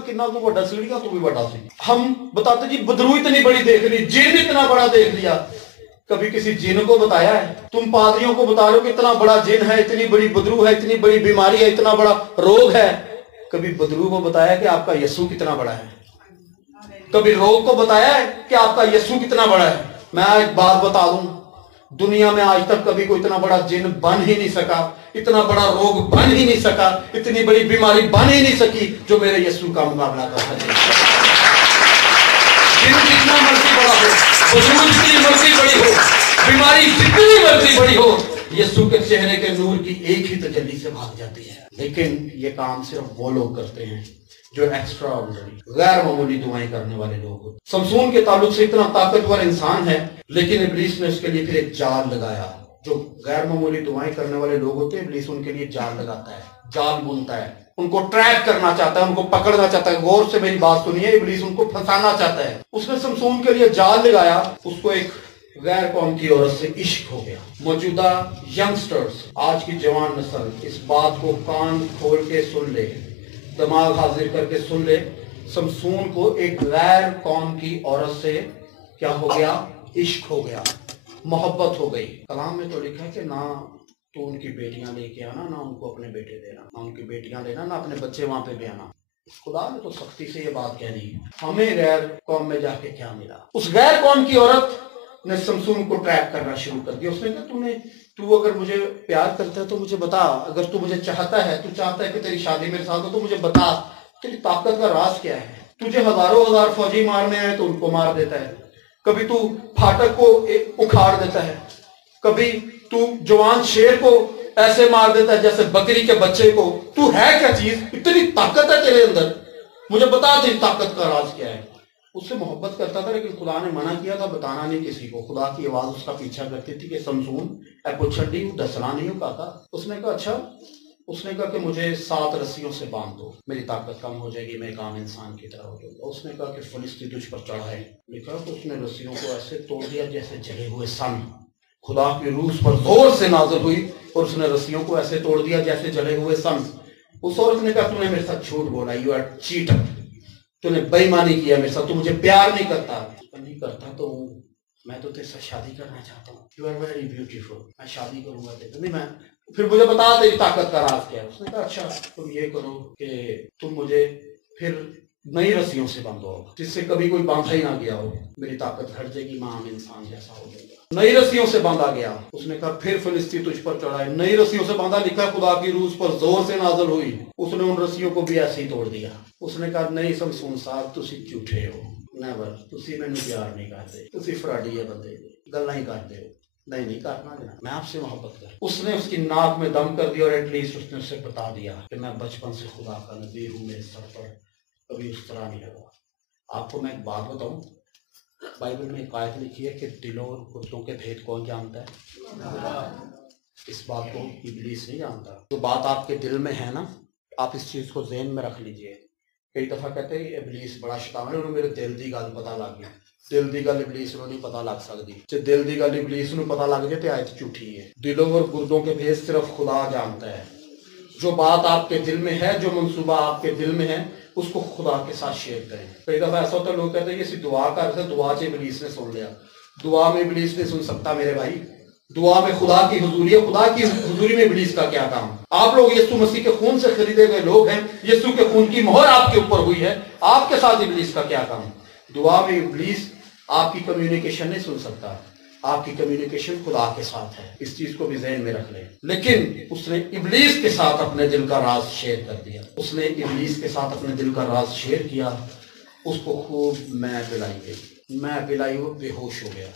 کنا تو وڈا، سیڑھیاں تو بھی وڈا سی۔ ہم بتاتے جی بدرو اتنی بڑی دیکھ لی، جن اتنا بڑا دیکھ لیا۔ کبھی کسی جن کو بتایا ہے؟ تم پادریوں کو بتا رہے ہو کہ اتنا بڑا جن ہے، اتنی بڑی بدرو ہے، اتنی بڑی بیماری ہے، اتنا بڑا روگ ہے۔ کبھی بدرو کو بتایا کہ آپ کا یسوع کتنا بڑا ہے؟ کبھی روگ کو بتایا ہے کہ آپ کا یسوع کتنا بڑا ہے؟ میں ایک بات بتا دوں، دنیا میں آج تک کبھی کوئی اتنا بڑا جن بن ہی نہیں سکا، اتنا بڑا روگ بن ہی نہیں سکا، اتنی بڑی بیماری بن ہی نہیں سکی جو میرے یسوع کا مقابلہ کر سکے۔ جن جتنا مرضی بڑا ہو، بدرو جتنی مرضی بڑی ہو، بیماری جتنی مرضی بڑی ہو، یسوع کے چہرے کے نور کی ایک ہی تجلی سے بھاگ جاتی ہے۔ لیکن یہ کام صرف وہ لوگ کرتے ہیں جو ایکسٹرا آرڈنری، غیر معمولی دعائیں کرنے والے لوگ ہوتے ہیں۔ سمسون کے تعلق سے اتنا طاقتور انسان ہے، لیکن ابلیس نے اس کے لیے پھر ایک جال لگایا۔ جو غیر معمولی دعائیں کرنے والے لوگ ہوتے ہیں، ابلیس ان کے لیے جال لگاتا ہے، جال بنتا ہے، ان کو ٹریپ کرنا چاہتا ہے، ان کو پکڑنا چاہتا ہے۔ غور سے میری بات سنیے، ابلیس ان کو پھنسانا چاہتا ہے۔ اس نے سمسون کے لیے جال لگایا، اس کو ایک غیر قوم کی عورت سے عشق ہو گیا۔ موجودہ ینگسٹرز، آج کی جوان نسل اس بات کو کان کھول کے سن لے، دماغ حاضر کر کے سن لے، سمسون کو ایک غیر قوم کی عورت سے کیا ہو گیا؟ عشق ہو گیا، محبت ہو گئی۔ کلام میں تو لکھا ہے کہ نہ تو ان کی بیٹیاں لے کے آنا، نہ ان کو اپنے بیٹے دینا، نہ ان کی بیٹیاں لینا، نہ اپنے بچے وہاں پہ بھی آنا۔ خدا نے تو سختی سے یہ بات کہہ دی، ہمیں غیر قوم میں جا کے کیا ملا؟ اس غیر قوم کی عورت نے سمسون کو ٹریپ کرنا شروع کر دیا۔ اس نے کہا تو اگر مجھے پیار کرتا ہے تو مجھے بتا، اگر تو مجھے چاہتا ہے، تو چاہتا ہے کہ تیری شادی میرے ساتھ ہو تو مجھے بتا، تیری طاقت کا راز کیا ہے؟ تجھے ہزاروں ہزار فوجی مارنے ہیں تو ان کو مار دیتا ہے، کبھی تو پھاٹک کو اکھاڑ دیتا ہے، کبھی تو جوان شیر کو ایسے مار دیتا ہے جیسے بکری کے بچے کو۔ تو ہے کیا چیز؟ اتنی طاقت ہے تیرے اندر، مجھے بتا تیری طاقت کا راز کیا ہے؟ اس سے محبت کرتا تھا، لیکن خدا نے منع کیا تھا بتانا نہیں کسی کو۔ خدا کی آواز اس کا پیچھا کرتی تھی کہ سمسون اے پچھڑی دسنا نہیں ہو کہا۔ اس نے کہا اچھا، اس نے کہا کہ مجھے 7 رسیوں سے باندھ دو، میری طاقت کم ہو جائے گی، میں ایک عام انسان کی طرح ہو جاؤں گا۔ اس نے کہا کہ فلسطی تجھ پر چڑھائے، لکھا تو اس نے رسیوں کو ایسے توڑ دیا جیسے جلے ہوئے سن، खुदा की रूह पर जोर से नाज़िल हुई और उसने रस्सियों को ऐसे तोड़ दिया जैसे जले हुए सन। उस औरत ने कहा तूने मेरे साथ झूठ बोला, यू आर चीटर, तूने बेईमानी किया मेरे साथ, तू मुझे प्यार नहीं करता। नहीं करता तो मैं तो तेरे साथ शादी करना चाहता हूँ, यू आर वेरी ब्यूटीफुल, मैं शादी करूंगा तेरे। नहीं मैं, फिर मुझे बता तेरी ताकत का राज क्या है। उसने कहा अच्छा तुम ये करो कि तुम मुझे फिर नई रस्सियों से बांधो जिससे कभी कोई बांधा ही ना गया हो, मेरी ताकत घट जाएगी, मैं आम इंसान जैसा हो जाएगा। नई रस्सियों से बांधा गया। उसने कहा फिर फिलिस्ती तुझ पर चढ़ाए, नई रस्सियों से बांधा, लिखा खुदा की रूह पर जोर से नाज़िल हुई, उसने उन रस्सियों को भी ऐसे ही तोड़ दिया। उसने कहा नहीं समसून साहब तुसी झूठे हो, नेवर, तुसी मैनू प्यार नहीं करते, तुसी फराडी है बंदे, गल्लां ही करते हो, नहीं करना देना, मैं आपसे मोहब्बत कर। उसने उसकी नाक में दम कर दिया और एटलीस्ट उसने उससे बता दिया कि मैं बचपन से खुदा का नज़ीर हूँ, मेरे सर पर कभी उस तरह नहीं लगा। आपको मैं एक बात बताऊं, बाइबल में एक आयत लिखी है कि दिलों और गुर्दों के भेद कौन जानता है? इस बात को इब्लीस नहीं जानता। जो बात आपके दिल में है ना, आप इस चीज को ज़हन में रख लीजिए। कई दफा कहते हैं इब्लीस बड़ा शैतान है, उन्हें मेरे दिल की गल पता लग गई। दिल की गल इब्लीस को नहीं पता लग सकती, जो दिल की गल इब्लीस को पता लग जाए तो आयत झूठी है। दिलों और गुर्दों के भेद सिर्फ खुदा जानता है। जो बात आपके दिल में है, जो मंसूबा आपके दिल में है, उसको खुदा के साथ शेयर करें। कई दफा ऐसा होता है लोग कहते हैं ये दुआ कर रहे थे, दुआ से इब्लीस ने सुन लिया। दुआ में इब्लीस नहीं सुन सकता मेरे भाई, दुआ में खुदा की हुजूरी है। खुदा की हुजूरी में इब्लीस का क्या काम? आप लोग यीशु मसीह के खून से खरीदे गए लोग हैं, यीशु के खून की मोहर आपके ऊपर हुई है, आपके साथ इब्लीस का क्या काम? दुआ में इब्लीस आपकी कम्युनिकेशन नहीं सुन सकता, आपकी कम्युनिकेशन खुदा के साथ है। इस चीज को भी ज़हन में रख लें। लेकिन उसने इब्लीस के साथ अपने दिल का राज शेयर कर दिया। उसने इब्लीस के साथ अपने दिल का राज शेयर किया। उसको खूब मैं पिलाई गई, मैं पिलाई, वो बेहोश हो गया।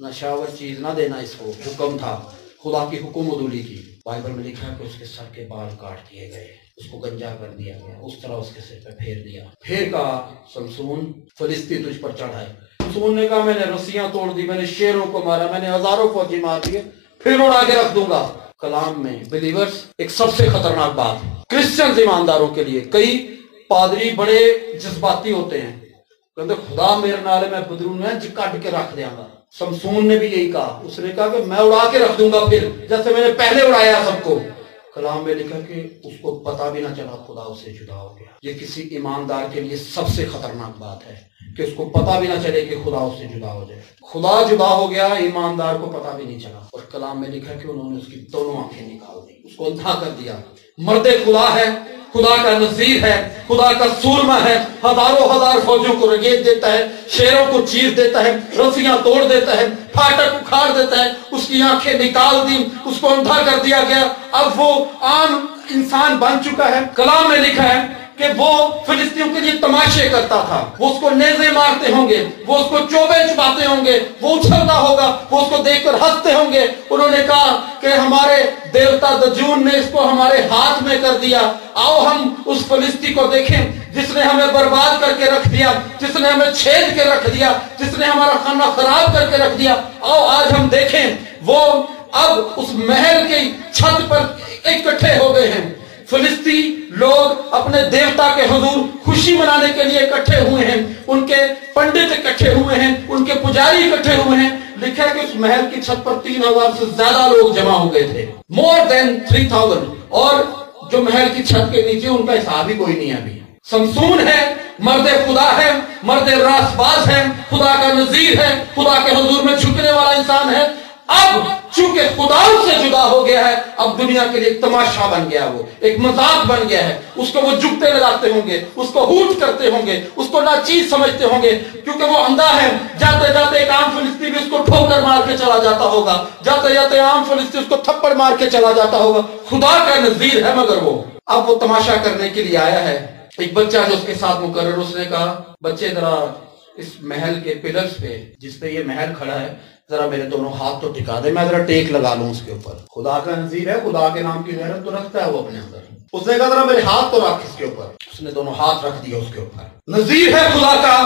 नशावर चीज ना देना, इसको हुक्म था, खुदा की हुक्म अदूली की। बाइबल में लिखा है कि उसके सर के बाल काट दिए गए, उसको गंजा कर दिया गया, उस तरह उसके सिर पे फेर दिया। फिर कहा समसून फिलिस्ती तुझ पर चढ़ाए। समसून ने कहा मैंने रस्सियां तोड़ दी, मैंने शेरों को मारा, मैंने हजारों फौजी मार दिए, फिर उड़ा के रख दूंगा। कलाम में बिलीवर्स एक सबसे खतरनाक बात क्रिश्चियन ईमानदारों के लिए, कई पादरी बड़े जज्बाती होते हैं, कहते खुदा मेरे नाल मैं बदरू ने कट के रख देंगा। समसून ने भी यही कहा, उसने कहा कि मैं उड़ा के रख दूंगा फिर जैसे मैंने पहले उड़ाया सबको। कलाम में लिखा कि उसको पता भी ना चला खुदा उससे जुदा हो गया। ये किसी ईमानदार के लिए सबसे खतरनाक बात है कि उसको पता भी ना चले कि खुदा उससे जुदा हो जाए। खुदा जुदा हो गया, ईमानदार को पता भी नहीं चला। और कलाम में लिखा कि उन्होंने उसकी दोनों आंखें निकाल दी, उसको अंधा कर दिया। मर्दे खुदा है, खुदा का नज़ीर है, खुदा का सूरमा है, हजारों हजार फौजों को रगेद देता है, शेरों को चीर देता है, रस्सियां तोड़ देता है, फाटक उखाड़ देता है, उसकी आंखें निकाल दी, उसको अंधा कर दिया गया। अब वो आम इंसान बन चुका है। कलाम में लिखा है कि वो फिलिस्तीनियों के लिए तमाशे करता था, वो उसको नेज़े मारते होंगे, वो उसको चोबे चुपाते होंगे, वो उछलता होगा, वो उसको देखकर हंसते होंगे। उन्होंने कहा कि हमारे देवता दजून ने इसको हमारे हाथ में कर दिया, आओ हम उस फिलिस्ती को देखें जिसने हमें बर्बाद करके रख दिया, जिसने हमें छेद के रख दिया, जिसने हमारा खाना खराब करके रख दिया। आओ आज हम देखें। वो अब उस महल की छत पर इकट्ठे हो गए हैं। फिलिस्ती लोग अपने देवता के हुजूर खुशी मनाने के लिए इकट्ठे हुए हैं, उनके पंडित इकट्ठे हुए हैं, उनके पुजारी इकट्ठे हुए हैं। लिखा है कि उस महल की छत पर 3000 से ज्यादा लोग जमा हो गए थे, मोर देन 3000। और जो महल की छत के नीचे उनका हिसाब ही कोई नहीं है अभी। समसून है, मर्दे खुदा है, मर्दे रासबाज है, खुदा का नज़ीर है, खुदा के हुजूर में झुकने वाला इंसान है। अब चूंकि खुदा से जुदा हो गया है, अब दुनिया के लिए एक तमाशा बन गया, वो एक मजाक बन गया है। उसको वो जुगते लगाते होंगे, उसको हूट करते होंगे, उसको नाचीज समझते होंगे, क्योंकि वो अंधा है। जाते जाते एक आम फिलिस्ती भी उसको ठोकर मार के चला जाता होगा, जाते जाते आम फिलिस्ती उसको थप्पड़ मार के चला जाता होगा। खुदा का नज़ीर है मगर वो अब वो तमाशा करने के लिए आया है। एक बच्चा जो उसके साथ मुकर्रर, उसने कहा बच्चे जरा इस महल के पिलर्स पे जिसपे ये महल खड़ा है जरा मेरे दोनों हाथ तो टिका दे, मैं जरा टेक लगा लूं उसके ऊपर। खुदा का नज़ीर है, खुदा के नाम की गैरत तो रखता है वो अपने अंदर। उसने कहा जरा मेरे हाथ तो रख इसके ऊपर। उसने दोनों हाथ रख दिया उसके ऊपर। नज़ीर है खुदा का,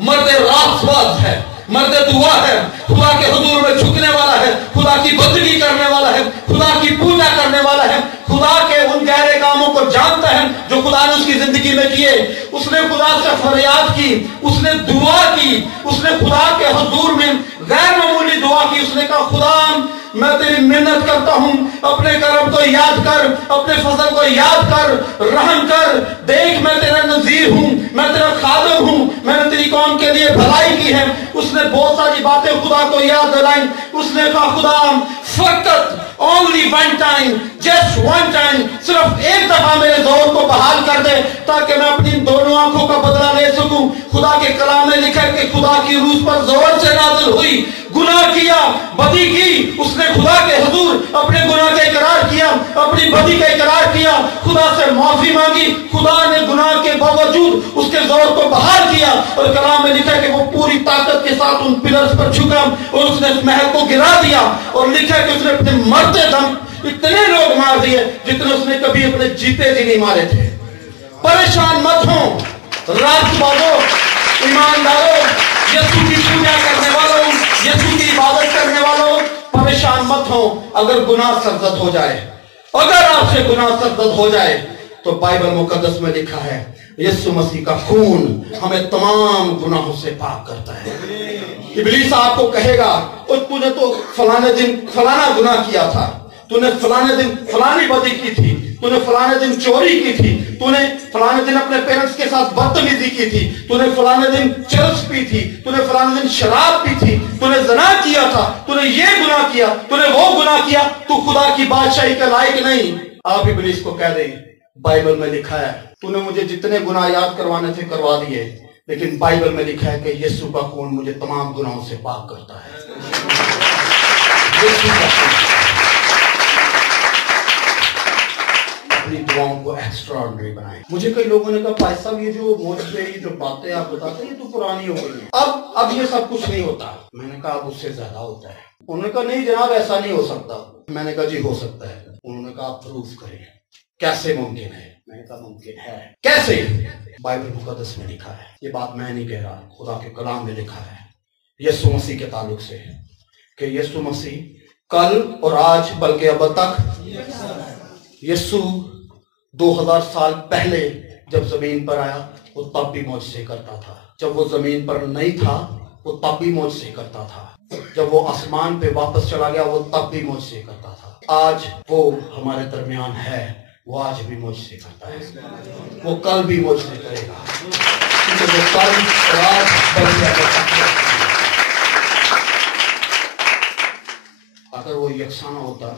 मर्दे रासबाज है, मर्दे दुआ है, खुदा के हुजूर में झुकने वाला है, खुदा की बंदगी करने वाला है, खुदा की पूजा करने वाला है, खुदा के उन गहरे कामों को जानता है जो खुदा ने उसकी जिंदगी में किए। उसने खुदा से फरियाद की, उसने दुआ की, उसने खुदा के हुजूर में गैर मामूली दुआ की। उसने कहा खुदा मैं तेरी मिन्नत करता हूं, अपने करम को याद कर, अपने फजल को याद कर, रहम कर। देख मैं तेरा नजीर हूं, मैं तेरा खादिम हूं, मैंने तेरी कौम के लिए भलाई की है। उसने बहुत सारी बातें खुदा को याद दिलाई। उसने कहा खुदा फकत only one time, just one time, सिर्फ एक दफा मेरे जोर को बहाल कर दे ताकि मैं अपनी दोनों आंखों का बदला ले सकूं। खुदा के कलाम में लिखा है कि खुदा की रूह पर जोर से नाज़िल हुई, गुनाह किया, बदी की। उसने खुदा के हुजूर अपने गुनाह का इकरार किया, अपनी बदी का इकरार किया, खुदा से माफी मांगी। खुदा ने गुनाह के बावजूद उसके जोर को बहाल किया और कलाम में लिखा है कि वो पूरी ताकत के साथ उन पिलर्स पर झुका और उसने उस महल को गिरा दिया। और लिखा है कि उसने अपने मरते दम इतने लोग मार दिए जितने उसने कभी अपने जीते जी नहीं मारे थे। परेशान मत हो रास्तबाजों, ईमानदारों, यीशु की पूजा करने वालों, यीशु की इबादत करने वालों, परेशान मत हो। अगर गुनाह सरजद हो जाए, अगर आपसे गुनाह सरजद हो जाए तो बाइबल मुकद्दस में लिखा है यीशु मसीह का खून हमें तमाम गुनाहों से पाक करता है। इब्लीस आपको कहेगा तूने तो फलाने दिन फलाना गुनाह किया था, तूने फलाने दिन फलानी बदी की थी, तूने फलाने दिन चोरी की थी, तूने फलाने दिन अपने पेरेंट्स के साथ बदतमीजी की थी, तूने फलाने दिन चरस पी थी, तूने फलाने दिन शराब पी थी, तूने ज़ना किया था, तूने ये गुनाह किया, तूने वो गुनाह किया, तू खुदा की बादशाही के लायक नहीं। आप इब्लीस को कह दें बाइबल में लिखा है तूने मुझे जितने गुनाह याद करवाने थे करवा दिए, लेकिन बाइबल में लिखा है कि यीशु का खून मुझे तमाम गुनाहों से पाक करता है। यीशु का खून अपनी दुआओं को एक्स्ट्राऑर्डिनरी बनाए। मुझे कई लोगों ने कहा भाई साहब ये जो मोजज़े, ये जो बातें आप बताते हैं ये तो पुरानी हो गई है, अब ये सब कुछ नहीं होता। मैंने कहा अब उससे ज्यादा होता है। उन्होंने कहा नहीं जनाब ऐसा नहीं हो सकता। मैंने कहा जी हो सकता है। उन्होंने कहा आप प्रूफ करें, कैसे मुमकिन है? मैंने कहा मुमकिन है। कैसे? बाइबल मुकद्दस में लिखा है, ये बात मैं नहीं कह रहा, खुदा के कलाम में लिखा है यीशु मसीह के ताल्लुक से कि यीशु मसीह कल और आज बल्कि अब तक, यीशु 2000 साल पहले जब जमीन पर आया वो तब भी मौजज़े करता था, जब वो जमीन पर नहीं था वो तब भी मौजज़े करता था, जब वो आसमान पे वापस चला गया वो तब भी मौजज़े करता था। आज वो हमारे दरमियान है, वो आज भी मौजज़े करता है, वो कल भी मौजज़े करेगा, क्योंकि वो कल और आज बल्कि अगर वो यकसाना होता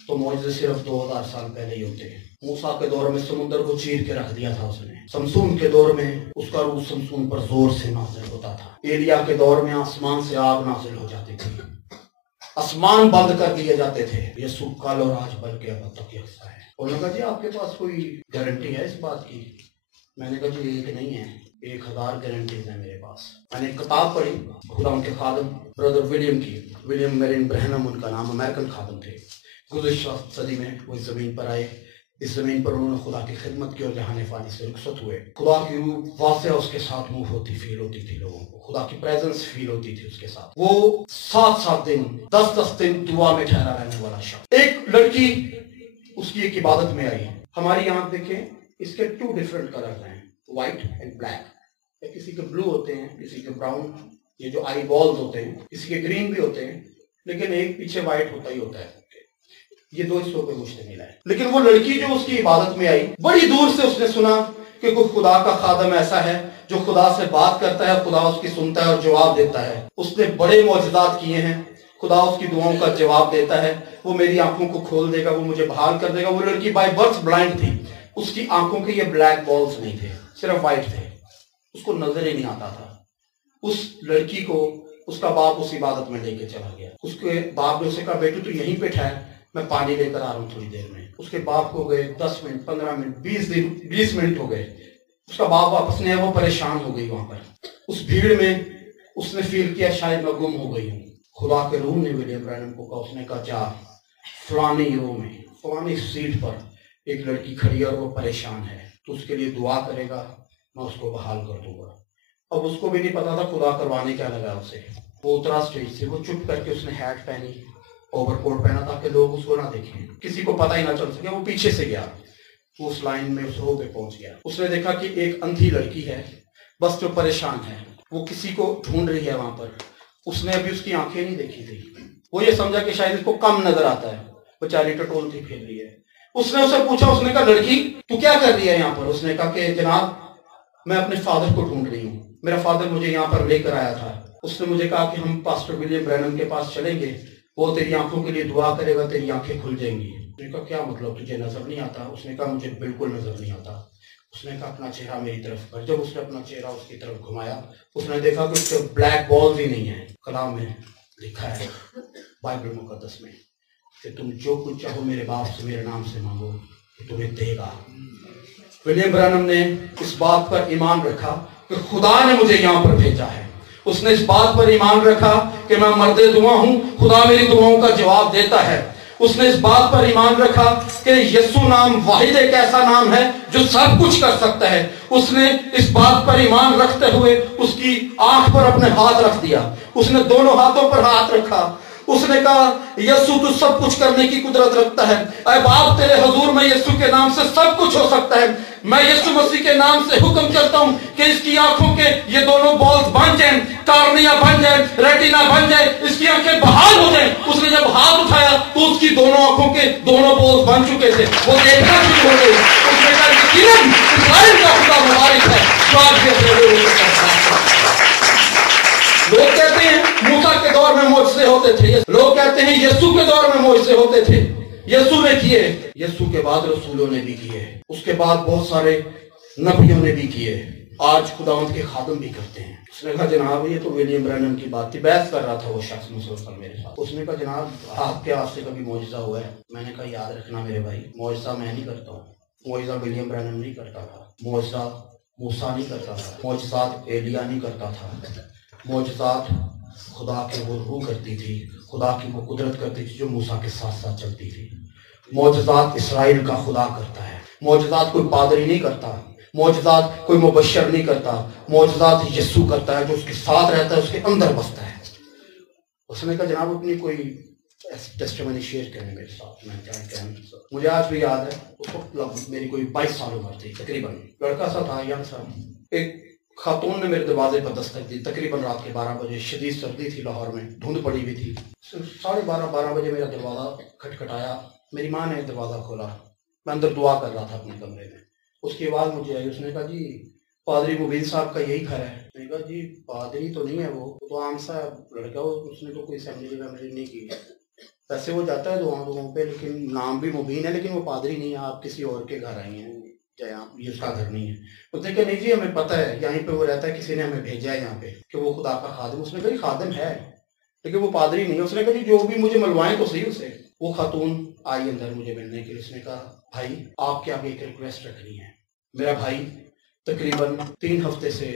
तो मौजज़े सिर्फ 2000 साल पहले ही होते। मूसा के दौर में समुद्र को चीर के रख दिया था उसने, शमसून के दौर में उसका रूह शमसून पर जोर से नाज़िल होता था, एलिया के दौर में आसमान से आग नाज़िल हो जाती थी, आसमान बंद कर दिए जाते थे। यीशु कल और आज बल्कि अब तक यकसा है। उन्होंने कहा जी आपके पास कोई गारंटी है इस बात की? मैंने कहा जी एक नहीं है, 1000 गारंटीज है मेरे पास। मैंने एक किताब पढ़ी खुदा उनके खादम ब्रदर विलियम की, विलियम मेरिन ब्रहनम उनका नाम, अमेरिकन खादम थे। गुज़िश्ता सदी में वो इस ज़मीन पर आए, इस ज़मीन पर उन्होंने खुदा की खिदमत की और जहान फानी से रुखसत हुए। खुदा की रूह वाक़ई उसके साथ मूव होती फील होती थी, लोगों को खुदा की प्रेजेंस फील होती थी उसके साथ। वो 7-7 दिन 10-10 दिन दुआ में ठहरा रहने वाला शख्स। एक लड़की उसकी एक इबादत में आई। हमारी आंख देखें, इसके 2 डिफरेंट कलर हैं, व्हाइट एंड ब्लैक। किसी के ब्लू होते हैं, किसी के ब्राउन, ये जो आई बॉल्स होते हैं, किसी के ग्रीन भी होते हैं, लेकिन एक पीछे व्हाइट होता ही होता है। ये 2 हिस्सों पे मुश्तमिल है। लेकिन वो लड़की जो उसकी इबादत में आई, बड़ी दूर से उसने सुना कि कोई खुदा का खादम ऐसा है जो खुदा से बात करता है, खुदा उसकी सुनता है और जवाब देता है। उसने बड़े मौजज़ात किए हैं, खुदा उसकी दुआओं का जवाब देता है, वो मेरी आंखों को खोल देगा, वो मुझे बहाल कर देगा। वो लड़की बाय बर्थ ब्लाइंड थी, उसकी आंखों के ये ब्लैक बॉल्स नहीं थे, सिर्फ व्हाइट थे, उसको नजर ही नहीं आता था। उस लड़की को उसका बाप उस इबादत में लेके चला गया। उसके बाप ने उसे कहा बेटू तू यहीं पे ठहर, मैं पानी लेकर आ रहा हूँ थोड़ी देर में। उसके बाप को गए 10 मिनट, 15 मिनट, 20 मिनट हो गए। उसका बाप वापस नहीं आया, वो परेशान हो गई। वहां पर उस भीड़ में उसने फील किया शायद मैं गुम हो गई हूँ। खुदा के रूह ने विलियम ब्रैनम को कहा, उसने कहा जा फलानी रो में फलानी सीट पर एक लड़की खड़ी है और वो परेशान है, तो उसके लिए दुआ करेगा, मैं उसको बहाल कर दूंगा। अब उसको भी नहीं पता था खुदा करवाने क्या लगा उसे। वो उतरा स्टेज से, वो चुप करके उसने हैट पहनी, ओवरकोट पहना ताकि लोग उसको ना देखें, किसी को पता ही ना चल सके। वो पीछे से गया, वो उस लाइन में उस रो पे पहुंच गया। उसने देखा कि एक अंधी लड़की है, बस जो परेशान है, वो किसी को ढूंढ रही है वहां पर। उसने अभी उसकी आंखें नहीं देखी थी, वो ये समझा कि शायद इसको कम नजर आता है, बेचारी टटोलती फिर रही है। उसने उससे पूछा, उसने कहा लड़की तू क्या कर रही है यहाँ पर? उसने कहा कि जनाब मैं अपने फादर को ढूंढ रही हूँ, मेरा फादर मुझे यहाँ पर लेकर आया था। उसने मुझे कहा कि हम पास्टर विलियम ब्रैनम के पास चलेंगे, वो तेरी आंखों के लिए दुआ करेगा, तेरी आंखें खुल जाएंगी। उसने कहा क्या मतलब, तुझे नजर नहीं आता? उसने कहा मुझे बिल्कुल नजर नहीं आता। उसने कहा अपना चेहरा मेरी तरफ कर। जब उसने अपना चेहरा उसकी तरफ घुमाया, उसने देखा कि उसके ब्लैक बॉल्स ही नहीं है। कलाम में लिखा है बाइबल मुकद्दस में कि तुम जो कुछ चाहो मेरे बाप से मेरे नाम से मांगो तो तुम्हें देगा। विलियम ब्रैनम ने इस बात पर ईमान रखा कि खुदा ने मुझे यहाँ पर भेजा है। उसने इस बात पर ईमान रखा कि मैं मर्दे दुआ हूँ, खुदा मेरी दुआओं का जवाब देता है। उसने इस बात पर ईमान रखा कि यीशु नाम वाहिद एक ऐसा नाम है जो सब कुछ कर सकता है। उसने इस बात पर ईमान रखते हुए उसकी आंख पर अपने हाथ रख दिया। उसने दोनों हाथों पर हाथ रखा। उसने कहा यीशु तू सब कुछ करने की कुदरत रखता है, ऐ बाप तेरे हुजूर में यीशु के नाम से सब कुछ हो सकता है। मैं यीशु मसीह के नाम से हुक्म करता हूं कि इसकी आंखों के ये दोनों बॉल्स बन जाएं, कार्निया बन जाए, रेटिना बन जाए, इसकी आंखें बहाल हो जाएं। उसने जब हाथ उठाया तो उसकी दोनों आंखों के दोनों बॉल्स बन चुके थे, वो देखना शुरू हो गई। उसने कहा यकीनन इस्राएल का खुदा मुबारक है जो आज के लोग कहते हैं मूसा के दौर में मोजसे होते थे, लोग कहते हैं यीशु के दौर में मोजसे होते थे। यीशु ने किए, यीशु के बाद रसूलों ने भी किए, उसके बाद बहुत सारे नबियों ने भी किए, आज खुदावंद के खादम भी करते हैं। उसने कहा जनाब ये तो विलियम ब्रैनम की बात थी। बहस कर रहा था वो शख्स मुसलसल मेरे साथ। उसने कहा जनाब आपके हाथ से कभी मौजज़ा हुआ है? मैंने कहा याद रखना मेरे भाई, मौजज़ा मैं नहीं करता हूँ, मौजज़ा विलियम ब्रैनम नहीं करता था, मौजज़ा मूसा नहीं करता था, मौजज़ात एलिया नहीं करता था, मौजज़ात खुदा की वो रूह करती थी, खुदा की वो कुदरत करती थी जो मूसा के साथ साथ चलती थी। मौजज़ात इस्राएल का खुदा करता है, मौजज़ात कोई पादरी नहीं करता, मौजज़ात कोई मुबशर नहीं करता, मौजज़ात यीशु करता है जो उसके साथ रहता है, उसके अंदर बसता है। उसने कहा जनाब अपनी कोई टेस्टिमनी शेयर करें मेरे साथ। मैं क्या मुझे आज भी याद है, उसको मेरी कोई 22 साल उम्र थी तकरीबन, लड़का सा था यंग सा। एक खातून ने मेरे दरवाजे पर दस्तक दी, तकरीबन रात के 12 बजे, शदीद सर्दी थी लाहौर में, धुंध पड़ी हुई थी। 12:30 बजे मेरा दरवाज़ा खटखटाया, मेरी माँ ने दरवाज़ा खोला, मैं अंदर दुआ कर रहा था अपने कमरे में। उसकी आवाज़ मुझे आई, उसने कहा जी पादरी मुबीन साहब का यही घर है? मैंने कहा जी पादरी तो नहीं है, वो तो आम सा लड़का, उसने तो कोई असेंबली वैम्बली नहीं की, वैसे वो जाता है दुआओं पे, लेकिन नाम भी मुबीन है, लेकिन वो पादरी नहीं है, आप किसी और के घर आई हैं, ये उसका घर नहीं है। उसने कहा नहीं जी हमें पता है, यहीं पे वो रहता है, किसी ने हमें भेजा है यहाँ पे कि वो खुदा का खादिम। उसने कहा खादिम है लेकिन वो पादरी नहीं है। उसने कहा जी जो भी मुझे मिलवाएं तो सही उसे। वो खातून आई अंदर मुझे मिलने के लिए। उसने कहा भाई आपके आगे एक रिक्वेस्ट रखनी है, मेरा भाई तकरीबन 3 हफ्ते से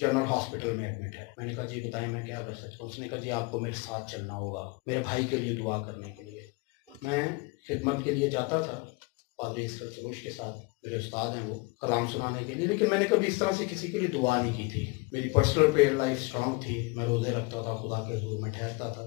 जनरल हॉस्पिटल में एडमिट है। मैंने कहा जी बताएं मैं क्या कर सकता हूँ? उसने कहा जी आपको मेरे साथ चलना होगा मेरे भाई के लिए दुआ करने के लिए। मैं खिदमत के लिए जाता था पादरी इसफत के साथ, मेरे उस्ताद हैं वो, कलाम सुनाने के लिए, लेकिन मैंने कभी इस तरह से किसी के लिए दुआ नहीं की थी। मेरी पर्सनल प्रेयर लाइफ स्ट्रांग थी, मैं रोज़े रखता था, खुदा के हुजूर में ठहरता था,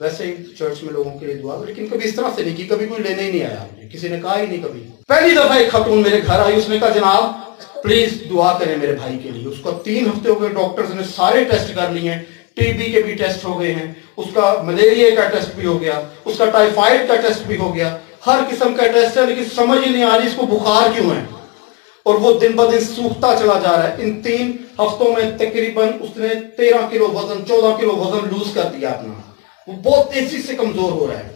वैसे ही चर्च में लोगों के लिए दुआ, लेकिन कभी इस तरह से नहीं की, कभी कोई लेने ही नहीं आया, मुझे किसी ने कहा ही नहीं कभी। पहली दफ़ा एक खातून मेरे घर आई, उसने कहा जनाब प्लीज़ दुआ करें मेरे भाई के लिए। उसका 3 हफ्ते हो गए, डॉक्टर्स ने सारे टेस्ट कर लिए हैं, टीबी के भी टेस्ट हो गए हैं, उसका मलेरिया का टेस्ट भी हो गया, उसका टाइफाइड का टेस्ट भी हो गया, हर किस्म का टेस्ट है, लेकिन समझ ही नहीं आ रही इसको बुखार क्यों है, और वो दिन ब दिन सूखता चला जा रहा है। इन 3 हफ्तों में तकरीबन उसने 13 किलो वजन, 14 किलो वजन लूज कर दिया अपना, वो बहुत तेजी से कमजोर हो रहा है,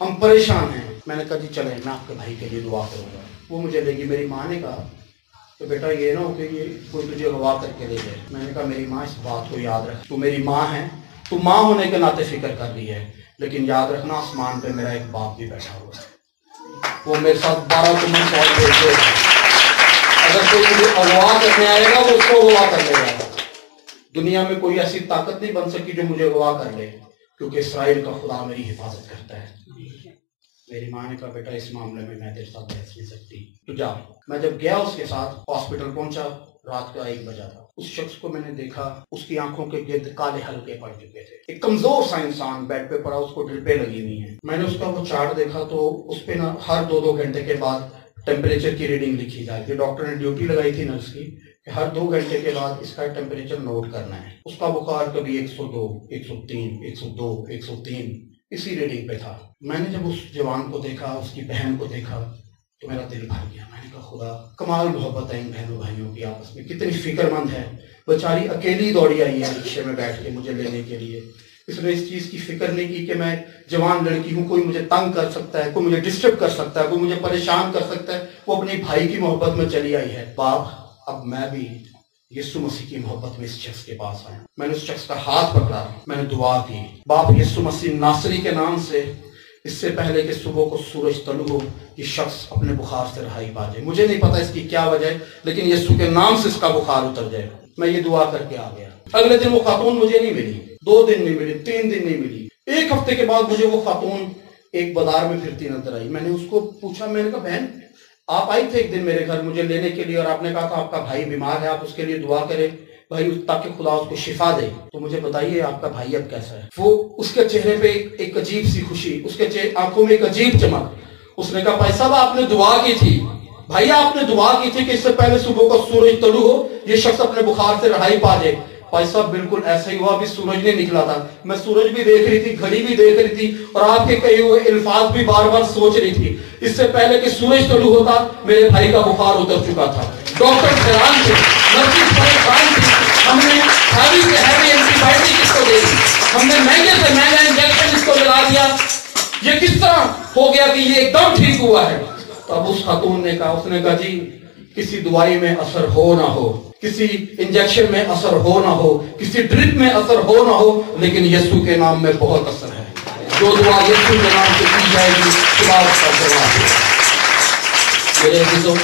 हम परेशान हैं। मैंने कहा जी चले मैं आपके भाई के लिए दुआ करूंगा। वो मुझे लेगी। मेरी माँ ने कहा तो बेटा ये ना हो कि ये कोई तुझे गवा करके ले जाए। मैंने कहा मेरी माँ इस बात को याद रख, तू मेरी माँ है, तू माँ होने के नाते फिक्र कर रही है, लेकिन याद रखना आसमान पे मेरा एक बाप भी बैठा हुआ है, वो मेरे साथ 12 तुमन सॉल भेज देगा। अगर कोई मुझे अगवा करने आएगा वो उसको अगवा कर लेगा। दुनिया में कोई ऐसी ताकत नहीं बन सकती जो मुझे अगवा कर ले, क्योंकि इस्राएल का खुदा मेरी हिफाजत करता है। मेरी माँ ने कहा बेटा इस मामले में मैं तेरे साथ बहस नहीं सकती, तो जा। मैं जब गया उसके साथ हॉस्पिटल पहुंचा, रात का 1 बजा था। उस शख्स को मैंने देखा, उसकी आंखों के गिर्द काले हल्के पड़ चुके थे, एक कमजोर सा इंसान बेड पे पड़ा, उसको ड्रिपें लगी हुई हैं। मैंने उसका वो चार्ट देखा तो उस पे ना हर 2-2 घंटे के बाद टेम्परेचर की रीडिंग लिखी जाती है। डॉक्टर ने ड्यूटी लगाई थी नर्स की कि हर 2 घंटे के बाद इसका टेम्परेचर नोट करना है। उसका बुखार कभी 102, 103, 102, 103 इसी रीडिंग पे था। मैंने जब उस जवान को देखा, उसकी बहन को देखा, तो मेरा दिल भर गया। मैंने कहा खुदा, कमाल मोहब्बत है इन बहनों भाइयों की आपस में, कितनी फिक्रमंद है। बेचारी अकेली दौड़ी आई है रिक्शे में बैठ के मुझे लेने के लिए। इसने इस चीज़ की फिक्र नहीं की कि मैं जवान लड़की हूँ, कोई मुझे तंग कर सकता है, कोई मुझे डिस्टर्ब कर सकता है, कोई मुझे परेशान कर सकता है। वो अपने भाई की मोहब्बत में चली आई है। बाप, अब मैं भी यीशु मसीह की मोहब्बत में इस शख्स के पास आया। मैंने उस शख्स का हाथ पकड़ा, मैंने दुआ की, बाप यीशु मसीह नासरी के नाम से, इससे पहले कि सुबह को सूरज तलू हो, ये शख्स अपने बुखार से रहाई पा जाए। मुझे नहीं पता इसकी क्या वजह है, लेकिन यीशु के नाम से इसका बुखार उतर जाए। मैं ये दुआ करके आ गया। अगले दिन वो खातून मुझे नहीं मिली, 2 दिन नहीं मिली, 3 दिन नहीं मिली। 1 हफ्ते के बाद मुझे वो खातून एक बाजार में फिरती नजर आई। मैंने उसको पूछा, मैंने कहा बहन आप आई थे एक दिन मेरे घर मुझे लेने के लिए, और आपने कहा था आपका भाई बीमार है, आप उसके लिए दुआ करें भाई, ताकि खुदा उसको शिफा दे। तो मुझे बताइए आपका भाई अब कैसा है? वो उसके चेहरे पे एक अजीब सी खुशी, उसके आंखों में एक अजीब चमक। उसने कहा भाई साहब आपने दुआ की थी, भाई आपने दुआ की थी कि इससे पहले सुबह को सूरज तलू हो, ये शख्स अपने बुखार से रहाई पा जाए। भाई साहब बिल्कुल ऐसा ही हुआ। अभी सूरज नहीं निकला था, मैं सूरज भी देख रही थी, घड़ी भी देख रही थी, और आपके कहे हुए अल्फाज भी बार बार सोच रही थी। इससे पहले कि सूरज तलू होता मेरे भाई का बुखार उतर चुका था। डॉक्टर हैरान थे, नर्सेज परेशान थी। हमने हैवी से हैवी एंटीबायोटिक इसको दे दी, हमने महंगे से महंगा इंजेक्शन इसको लगा दिया। ये किस तरह हो गया कि ये एकदम ठीक हुआ है? तब उस खातून ने कहा, उसने कहा जी किसी दवाई में असर हो ना हो, किसी इंजेक्शन में असर हो ना हो, किसी ड्रिप में असर हो ना हो, लेकिन यीशु के नाम में बहुत असर है। जो दुआ यीशु के नाम से की जाएगी खुदा उसका जवाब देगा। मेरे अज़ीज़ों,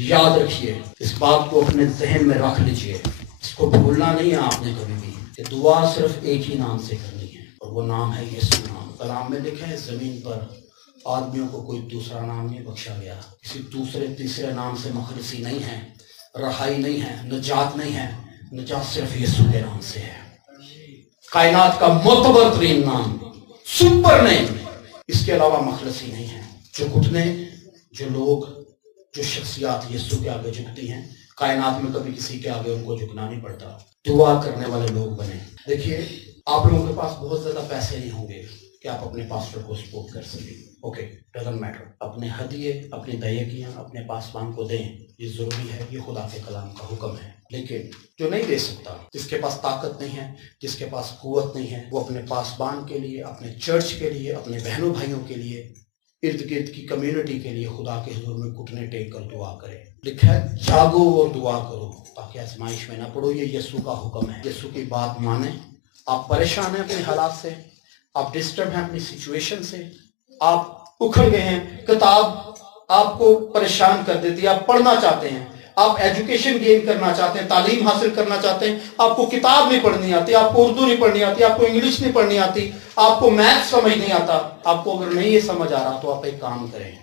याद रखिए, इस बात को अपने जहन में रख लीजिए, इसको भूलना नहीं है आपने कभी भी, कि दुआ सिर्फ एक ही नाम से करनी है, और वो नाम है यीशु नाम। कलाम में लिखा है जमीन पर आदमियों को कोई दूसरा नाम नहीं बख्शा गया, किसी दूसरे तीसरे नाम से मुखलिसी नहीं है, रहाई नहीं है, नजात नहीं है। नजात सिर्फ यीशु के नाम से है। कायनात का मोतबर तरीन नाम, सुपर नेम, इसके अलावा मुखलिसी नहीं है। जो घुटने, जो लोग, जो शख्सियात यीशु के आगे झुकती हैं, कायनात में कभी किसी के आगे उनको झुकना नहीं पड़ता। दुआ करने वाले लोग बने। देखिए, आप लोगों के पास बहुत ज्यादा पैसे नहीं होंगे कि आप अपने पास्टर को सपोर्ट कर सकें। Okay, doesn't matter. अपने हदिये, अपनी दयगियाँ अपने पासवान को दें, ये जरूरी है, ये खुदा के कलाम का हुक्म है। लेकिन जो नहीं दे सकता, जिसके पास ताकत नहीं है, जिसके पास कुव्वत नहीं है, वो अपने पासवान के लिए, अपने चर्च के लिए, अपने बहनों भाइयों के लिए, इर्द गिर्द की कम्युनिटी के लिए खुदा के हुजूर में घुटने टेक कर दुआ करे। लिखा है जागो और दुआ करो ताकि आजमाइश में ना पड़ो। ये यीशु का हुक्म है। यीशु की बात माने। आप परेशान हैं अपने हालात से, आप डिस्टर्ब हैं अपनी सिचुएशन से, आप उखड़ गए हैं, किताब आपको परेशान कर देती है, आप पढ़ना चाहते हैं, आप एजुकेशन गेन करना चाहते हैं, तालीम हासिल करना चाहते हैं, आपको किताब नहीं पढ़नी आती, आपको उर्दू नहीं पढ़नी आती, आपको इंग्लिश नहीं पढ़नी आती, आपको मैथ समझ नहीं आता। आपको अगर नहीं ये समझ आ रहा तो आप एक काम करें,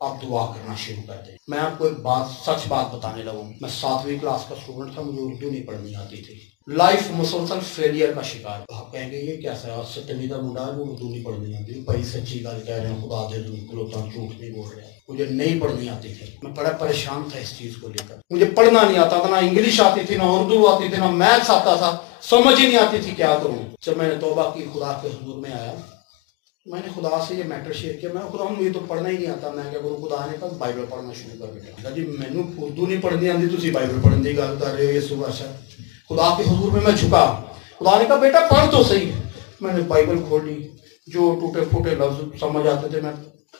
आप दुआ करना शुरू कर दें। मैं आपको एक बात, सच बात बताने लगूं। मैं 7वीं क्लास का स्टूडेंट था, मुझे उर्दू नहीं पढ़नी आती थी। लाइफ मुसलसल फेलियर का शिकार। आप कहेंगे ये कैसा है, आज तमीदा मुंडा है, वो उर्दू नहीं पढ़नी आती। भाई सच्ची गल कह रहे हैं, खुदा दे दूं, झूठ नहीं बोल रहे। मुझे नहीं पढ़नी आती थी, मैं बड़ा परेशान था इस चीज को लेकर। मुझे पढ़ना नहीं आता था, ना इंग्लिश आती थी, ना उर्दू आती थी, ना मैथ्स आता था, समझ ही नहीं आती थी क्या करूं। जब मैंने तौबा की, खुदा के हुजूर में आया, मैंने खुदा से ये मैटर शेयर किया। मैं खुदा मुझे तो पढ़ना ही नहीं आता, मैं क्या करूं? खुदा ने कहा बाइबल पढ़ना शुरू कर बेटा। जी मैनू उर्दू नहीं पढ़नी आती, तुसी बाइबल पढ़ने की गल कर रहे हो। यीशु भाषा खुदा के हुजूर में मैं झुका। खुदा ने कहा बेटा पढ़ तो सही। मैंने बाइबल खोली, जो टूटे फूटे लफ्ज समझ आते थे मैं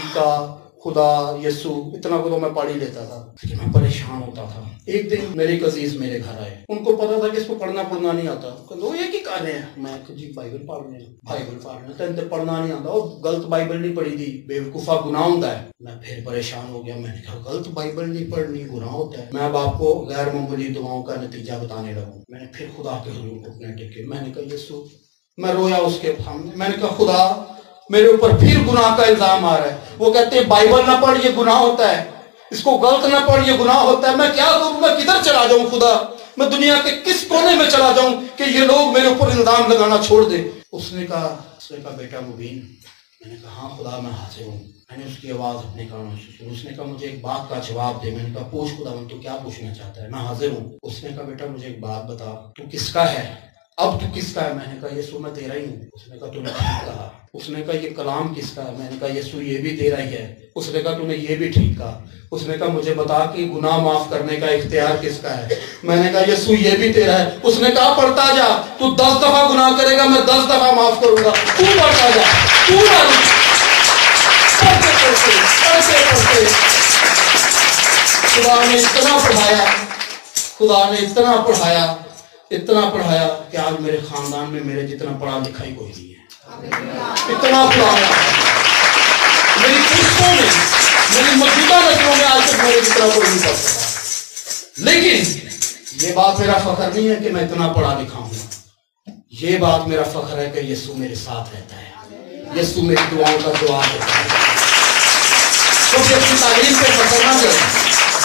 का खुदा यीशु इतना को तो मैं पढ़ ही लेता था, लेकिन मैं परेशान होता था। एक दिन मेरे एक अजीज मेरे घर आए, उनको पता था कि इसको पढ़ना पढ़ना नहीं आता। कहते ये की कर रहे हैं? मैं जी बाइबल पढ़ रहे हैं। बाइबल पढ़ रहे हैं तो पढ़ना नहीं आता, और गलत बाइबल नहीं पढ़ी थी, बेवकूफा गुनाह होता है। मैं फिर परेशान हो गया। मैंने कहा गलत बाइबल नहीं पढ़नी गुनाह होता है। मैं अब आपको गैर मामूली दुआओं का नतीजा बताने लगा। मैंने फिर खुदा के हुजूर घुटने टेके। मैंने कहा यीशु, मैं रोया उसके सामने। मैंने कहा खुदा मेरे ऊपर फिर गुनाह का इल्जाम आ रहा है। वो कहते हैं बाइबल ना पढ़ ये गुनाह होता है, इसको गलत ना पढ़ ये गुनाह होता है। मैं क्या करूं? मैं किधर चला जाऊं खुदा? मैं दुनिया के किस कोने में चला जाऊं कि ये लोग मेरे ऊपर इल्जाम लगाना छोड़ दे? उसने कहा बेटा मुबीन। मैंने कहा हाँ खुदा मैं हाजिर हूँ। मैंने उसकी आवाज़ अपने कानों से सुनी। उसने कहा मुझे एक बात का जवाब दे। मैंने कहा पूछ खुदावंद तू क्या पूछना चाहता है, मैं हाजिर हूँ। उसने कहा बेटा मुझे एक बात बता, तू किसका है, अब तू किसका है। मैंने कहा यीशु मैं तेरा ही हूँ। उसने कहा तूने ठीक कहा। उसने कहा ये कलाम किसका है। मैंने कहा यीशु ये भी तेरा ही है। उसने कहा तूने ये भी ठीक कहा। उसने कहा मुझे बता कि गुनाह माफ करने का इख्तियार किसका है। मैंने कहा यीशु ये भी तेरा है। उसने कहा पढ़ता जा, तू 10 दफा गुनाह करेगा मैं 10 दफा माफ करूंगा, तू पढ़ता जा, तू पढ़ते खुदा ने इतना पढ़ाया, खुदा ने इतना पढ़ाया, इतना पढ़ाया कि आज मेरे खानदान में मेरे जितना पढ़ा लिखा ही कोई नहीं है। इतना पढ़ाया मेरी पुश्तों में, मेरी मौजूदा नस्लों में आज तक मेरे जितना कोई नहीं पढ़ सका। लेकिन ये बात मेरा फख्र नहीं है कि मैं इतना पढ़ा लिखा हूं। ये बात मेरा फख्र है कि यीशु मेरे साथ रहता है, यीशु मेरी दुआओं का दुआ देता है। कभी अपनी तालीम पे फख्र ना करें,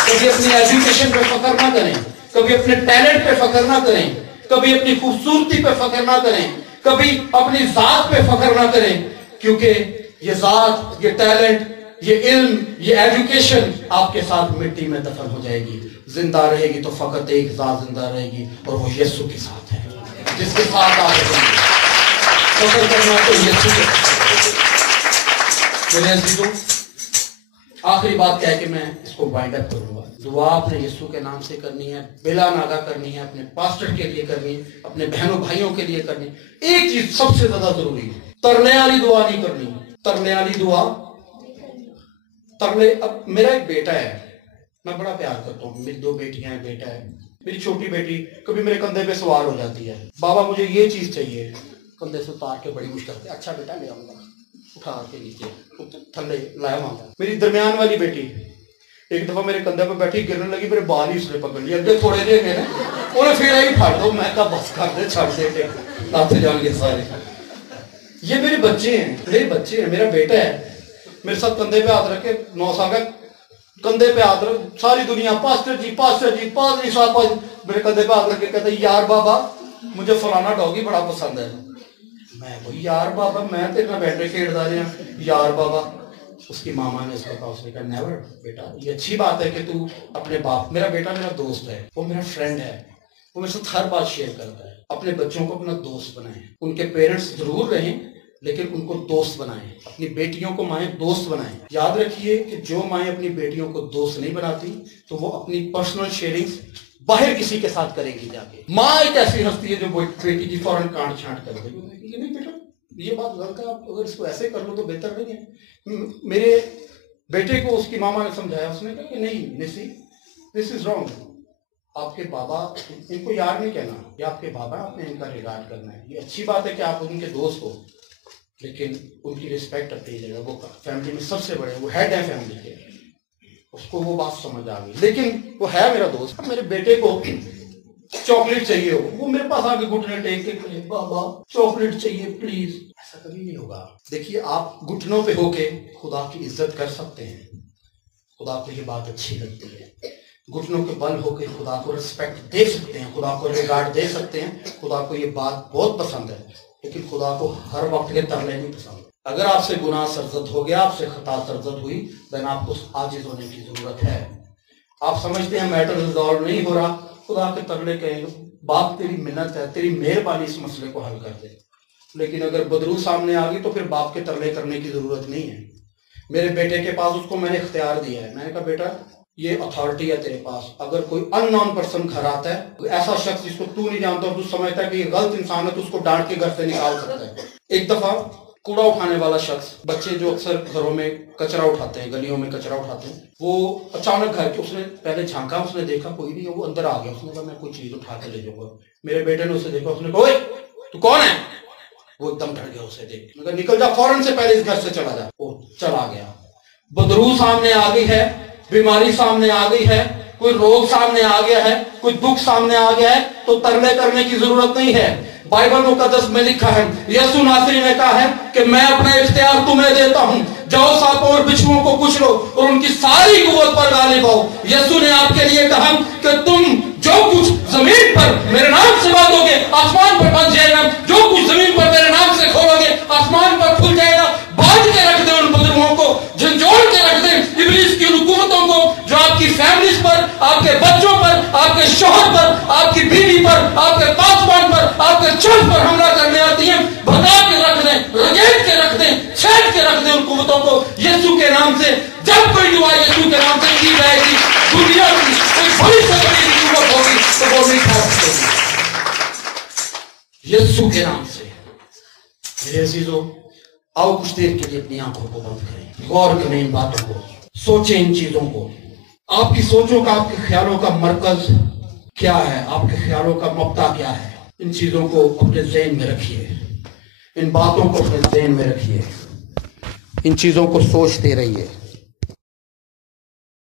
कभी अपनी एजुकेशन पे फख्र ना करें, कभी अपने टैलेंट पे फख्र ना करें, कभी अपनी खूबसूरती पे फख्र ना करें, कभी अपनी जात पे फख्र ना करें, क्योंकि ये जात, ये टैलेंट, ये इल्म, ये एजुकेशन आपके साथ मिट्टी में दफन हो जाएगी। जिंदा रहेगी तो फकत एक जात जिंदा रहेगी और वो यीशु के साथ है, जिसके साथ आप फख्र करना तो यीशु के साथ। मेरे अजीजों, आखिरी बात क्या है कि मैं इसको वाइंड अप करूंगा। दुआ अपने यीशु के नाम से करनी है, बिला नागा करनी है, अपने पास्टर के लिए करनी है, अपने बहनों भाइयों के लिए करनी है। एक चीज सबसे ज्यादा जरूरी है, तरले वाली दुआ नहीं करनी। तरले वाली दुआ, तरले। अब मेरा एक बेटा है, मैं बड़ा प्यार करता हूँ, मेरी 2 बेटियां हैं, बेटा है। मेरी छोटी बेटी कभी मेरे कंधे पे सवार हो जाती है, बाबा मुझे ये चीज चाहिए, कंधे से उतार के बड़ी मुश्किल से अच्छा बेटा ले आऊंगा, उठा के नीचे थल्ले लाया मांगा। मेरी दरमियान वाली बेटी एक दफा मेरे कंधे पे बैठी, गिरने लगी, मेरे बाल ही उसने पकड़ लिया, अगे थोड़े देर गए उन्हें फिर आई फाड़ दो। मैं कहा बस कर दे, छड़ दे, आते जाएंगे सारे। ये मेरे बच्चे हैं, मेरे बच्चे हैं। मेरा बेटा है, मेरे साथ कंधे पे हाथ रख के 9 साल का, कंधे पे हाथ रख, सारी दुनिया पास्टर जी पादरी साहब, मेरे कंधे पे हाथ रख के कहता यार बाबा मुझे फलाना डॉगी बड़ा पसंद है। मैं बोली यार बाबा मैं तेरे नाल बैठे खेड़दा रहा यार बाबा। उसकी मामा ने उसको कहा, उसने कहा नेवर बेटा, ये अच्छी बात है कि तू अपने बाप, मेरा बेटा मेरा दोस्त है, वो मेरा फ्रेंड है, वो मेरे साथ हर बात शेयर करता है। अपने बच्चों को अपना दोस्त बनाएं, उनके पेरेंट्स जरूर रहें लेकिन उनको दोस्त बनाएं, अपनी बेटियों को माएं दोस्त बनाएं। याद रखिए कि जो माएं अपनी बेटियों को दोस्त नहीं बनाती तो वो अपनी पर्सनल शेयरिंग्स बाहर किसी के साथ करेंगी जाके। माँ एक ऐसी हस्ती है जो बेटी की फौरन कांट छांट कर देगी, नहीं बेटा ये बात गलत है, आप अगर इसको ऐसे कर लो तो बेहतर नहीं है। मेरे बेटे को उसकी मामा ने समझाया, उसने कहा कि नहीं निसी दिस इज रॉन्ग, आपके बाबा, इनको यार नहीं कहना, ये आपके बाबा, आपने इनका रिगार्ड करना है। ये अच्छी बात है कि आप उनके दोस्त हो लेकिन उनकी रिस्पेक्ट अपनी जगह, वो फैमिली में सबसे बड़े, वो हेड है फैमिली के, उसको वो बात समझ आ गई। लेकिन वो है मेरा दोस्त। मेरे बेटे को चॉकलेट चाहिए हो, वो मेरे पास आके घुटने टेक के बाबा चॉकलेट चाहिए प्लीज, ऐसा कभी नहीं होगा। देखिए आप घुटनों पे होके खुदा की इज्जत कर सकते हैं, खुदा को ये बात अच्छी लगती है। घुटनों के बल होके खुदा को रिस्पेक्ट दे सकते हैं, खुदा को रिगार्ड दे सकते हैं, खुदा को ये बात बहुत पसंद है। लेकिन खुदा को हर वक्त के तरले नहीं पसंद। अगर आपसे गुनाह सरजद हो गया, आपसे खता सरजद हुई, देन आपको आजिज होने की जरूरत है। आप समझते हैं मैटर रिजॉल्व नहीं हो रहा, खुदा के तरले कहेंगे बाप तेरी मिन्नत है, तेरी मेहरबानी इस मसले को हल कर दे। लेकिन अगर बदरू सामने आ गई तो फिर बाप के तरले करने की जरूरत नहीं है। मेरे बेटे के पास उसको मैंने इख्तियार दिया है, मैंने कहा बेटा ये अथॉरिटी है तेरे पास, अगर कोई अननोन पर्सन घर आता है, ऐसा शख्स जिसको तू नहीं जानता और तू समझता है कि ये गलत इंसान है, तो उसको डांट के घर से निकाल सकता है। एक दफा कूड़ा उठाने वाला शख्स, बच्चे जो अक्सर घरों में कचरा उठाते हैं, गलियों में कचरा उठाते हैं, वो अचानक घर के, उसने पहले झांका, उसने देखा कोई नहीं है, वो अंदर आ गया, उसने कहा मैं कोई चीज उठा के ले जाऊंगा। मेरे बेटे ने उसे देखा, उसने कहा ओए तू कौन है? वो एकदम डर गया उसे देख, मैं कहा निकल जा फौरन से, पहले इस घर से चला जा। वो चला गया। बदरू सामने आ गई है, बीमारी सामने आ गई है, कोई रोग सामने आ गया है, कोई दुख सामने आ गया है, तो तरले करने की जरूरत नहीं है। बाइबल मुकद्दस में लिखा है, यीशु नासरी ने कहा है कि मैं अपना इख्तियार तुम्हें देता हूं, जाओ सांपों और बिच्छुओं को कुचलो और उनकी सारी कुव्वत पर गालिब आओ। यीशु ने आपके लिए कहा कि तुम जो कुछ जमीन पर मेरे नाम से बांधोगे आसमान पर बंध जाएगा, जो कुछ जमीन पर मेरे नाम से खोलोगे आसमान पर खुल जाएगा। बांध के रख दे उन बदरुओं को, जिन जो تو یسوع کے نام سے، جب کوئی دعا یسوع کے نام سے کی جائے گی، دنیا کی کوئی بڑی سے بڑی قوت ہوگی تو وہ نہیں کھا سکے گی یسوع کے نام سے۔ میرے عزیزو، آؤ کچھ دیر کے لیے اپنی آنکھوں کو بند کریں، غور کریں ان باتوں کو، سوچیں ان چیزوں کو۔ آپ کی سوچوں کا، آپ کے خیالوں کا مرکز کیا ہے؟ آپ کے خیالوں کا مبدا کیا ہے؟ ان چیزوں کو اپنے ذہن میں رکھیے، ان باتوں کو اپنے ذہن میں رکھیے، ان چیزوں کو سوچتے رہیے۔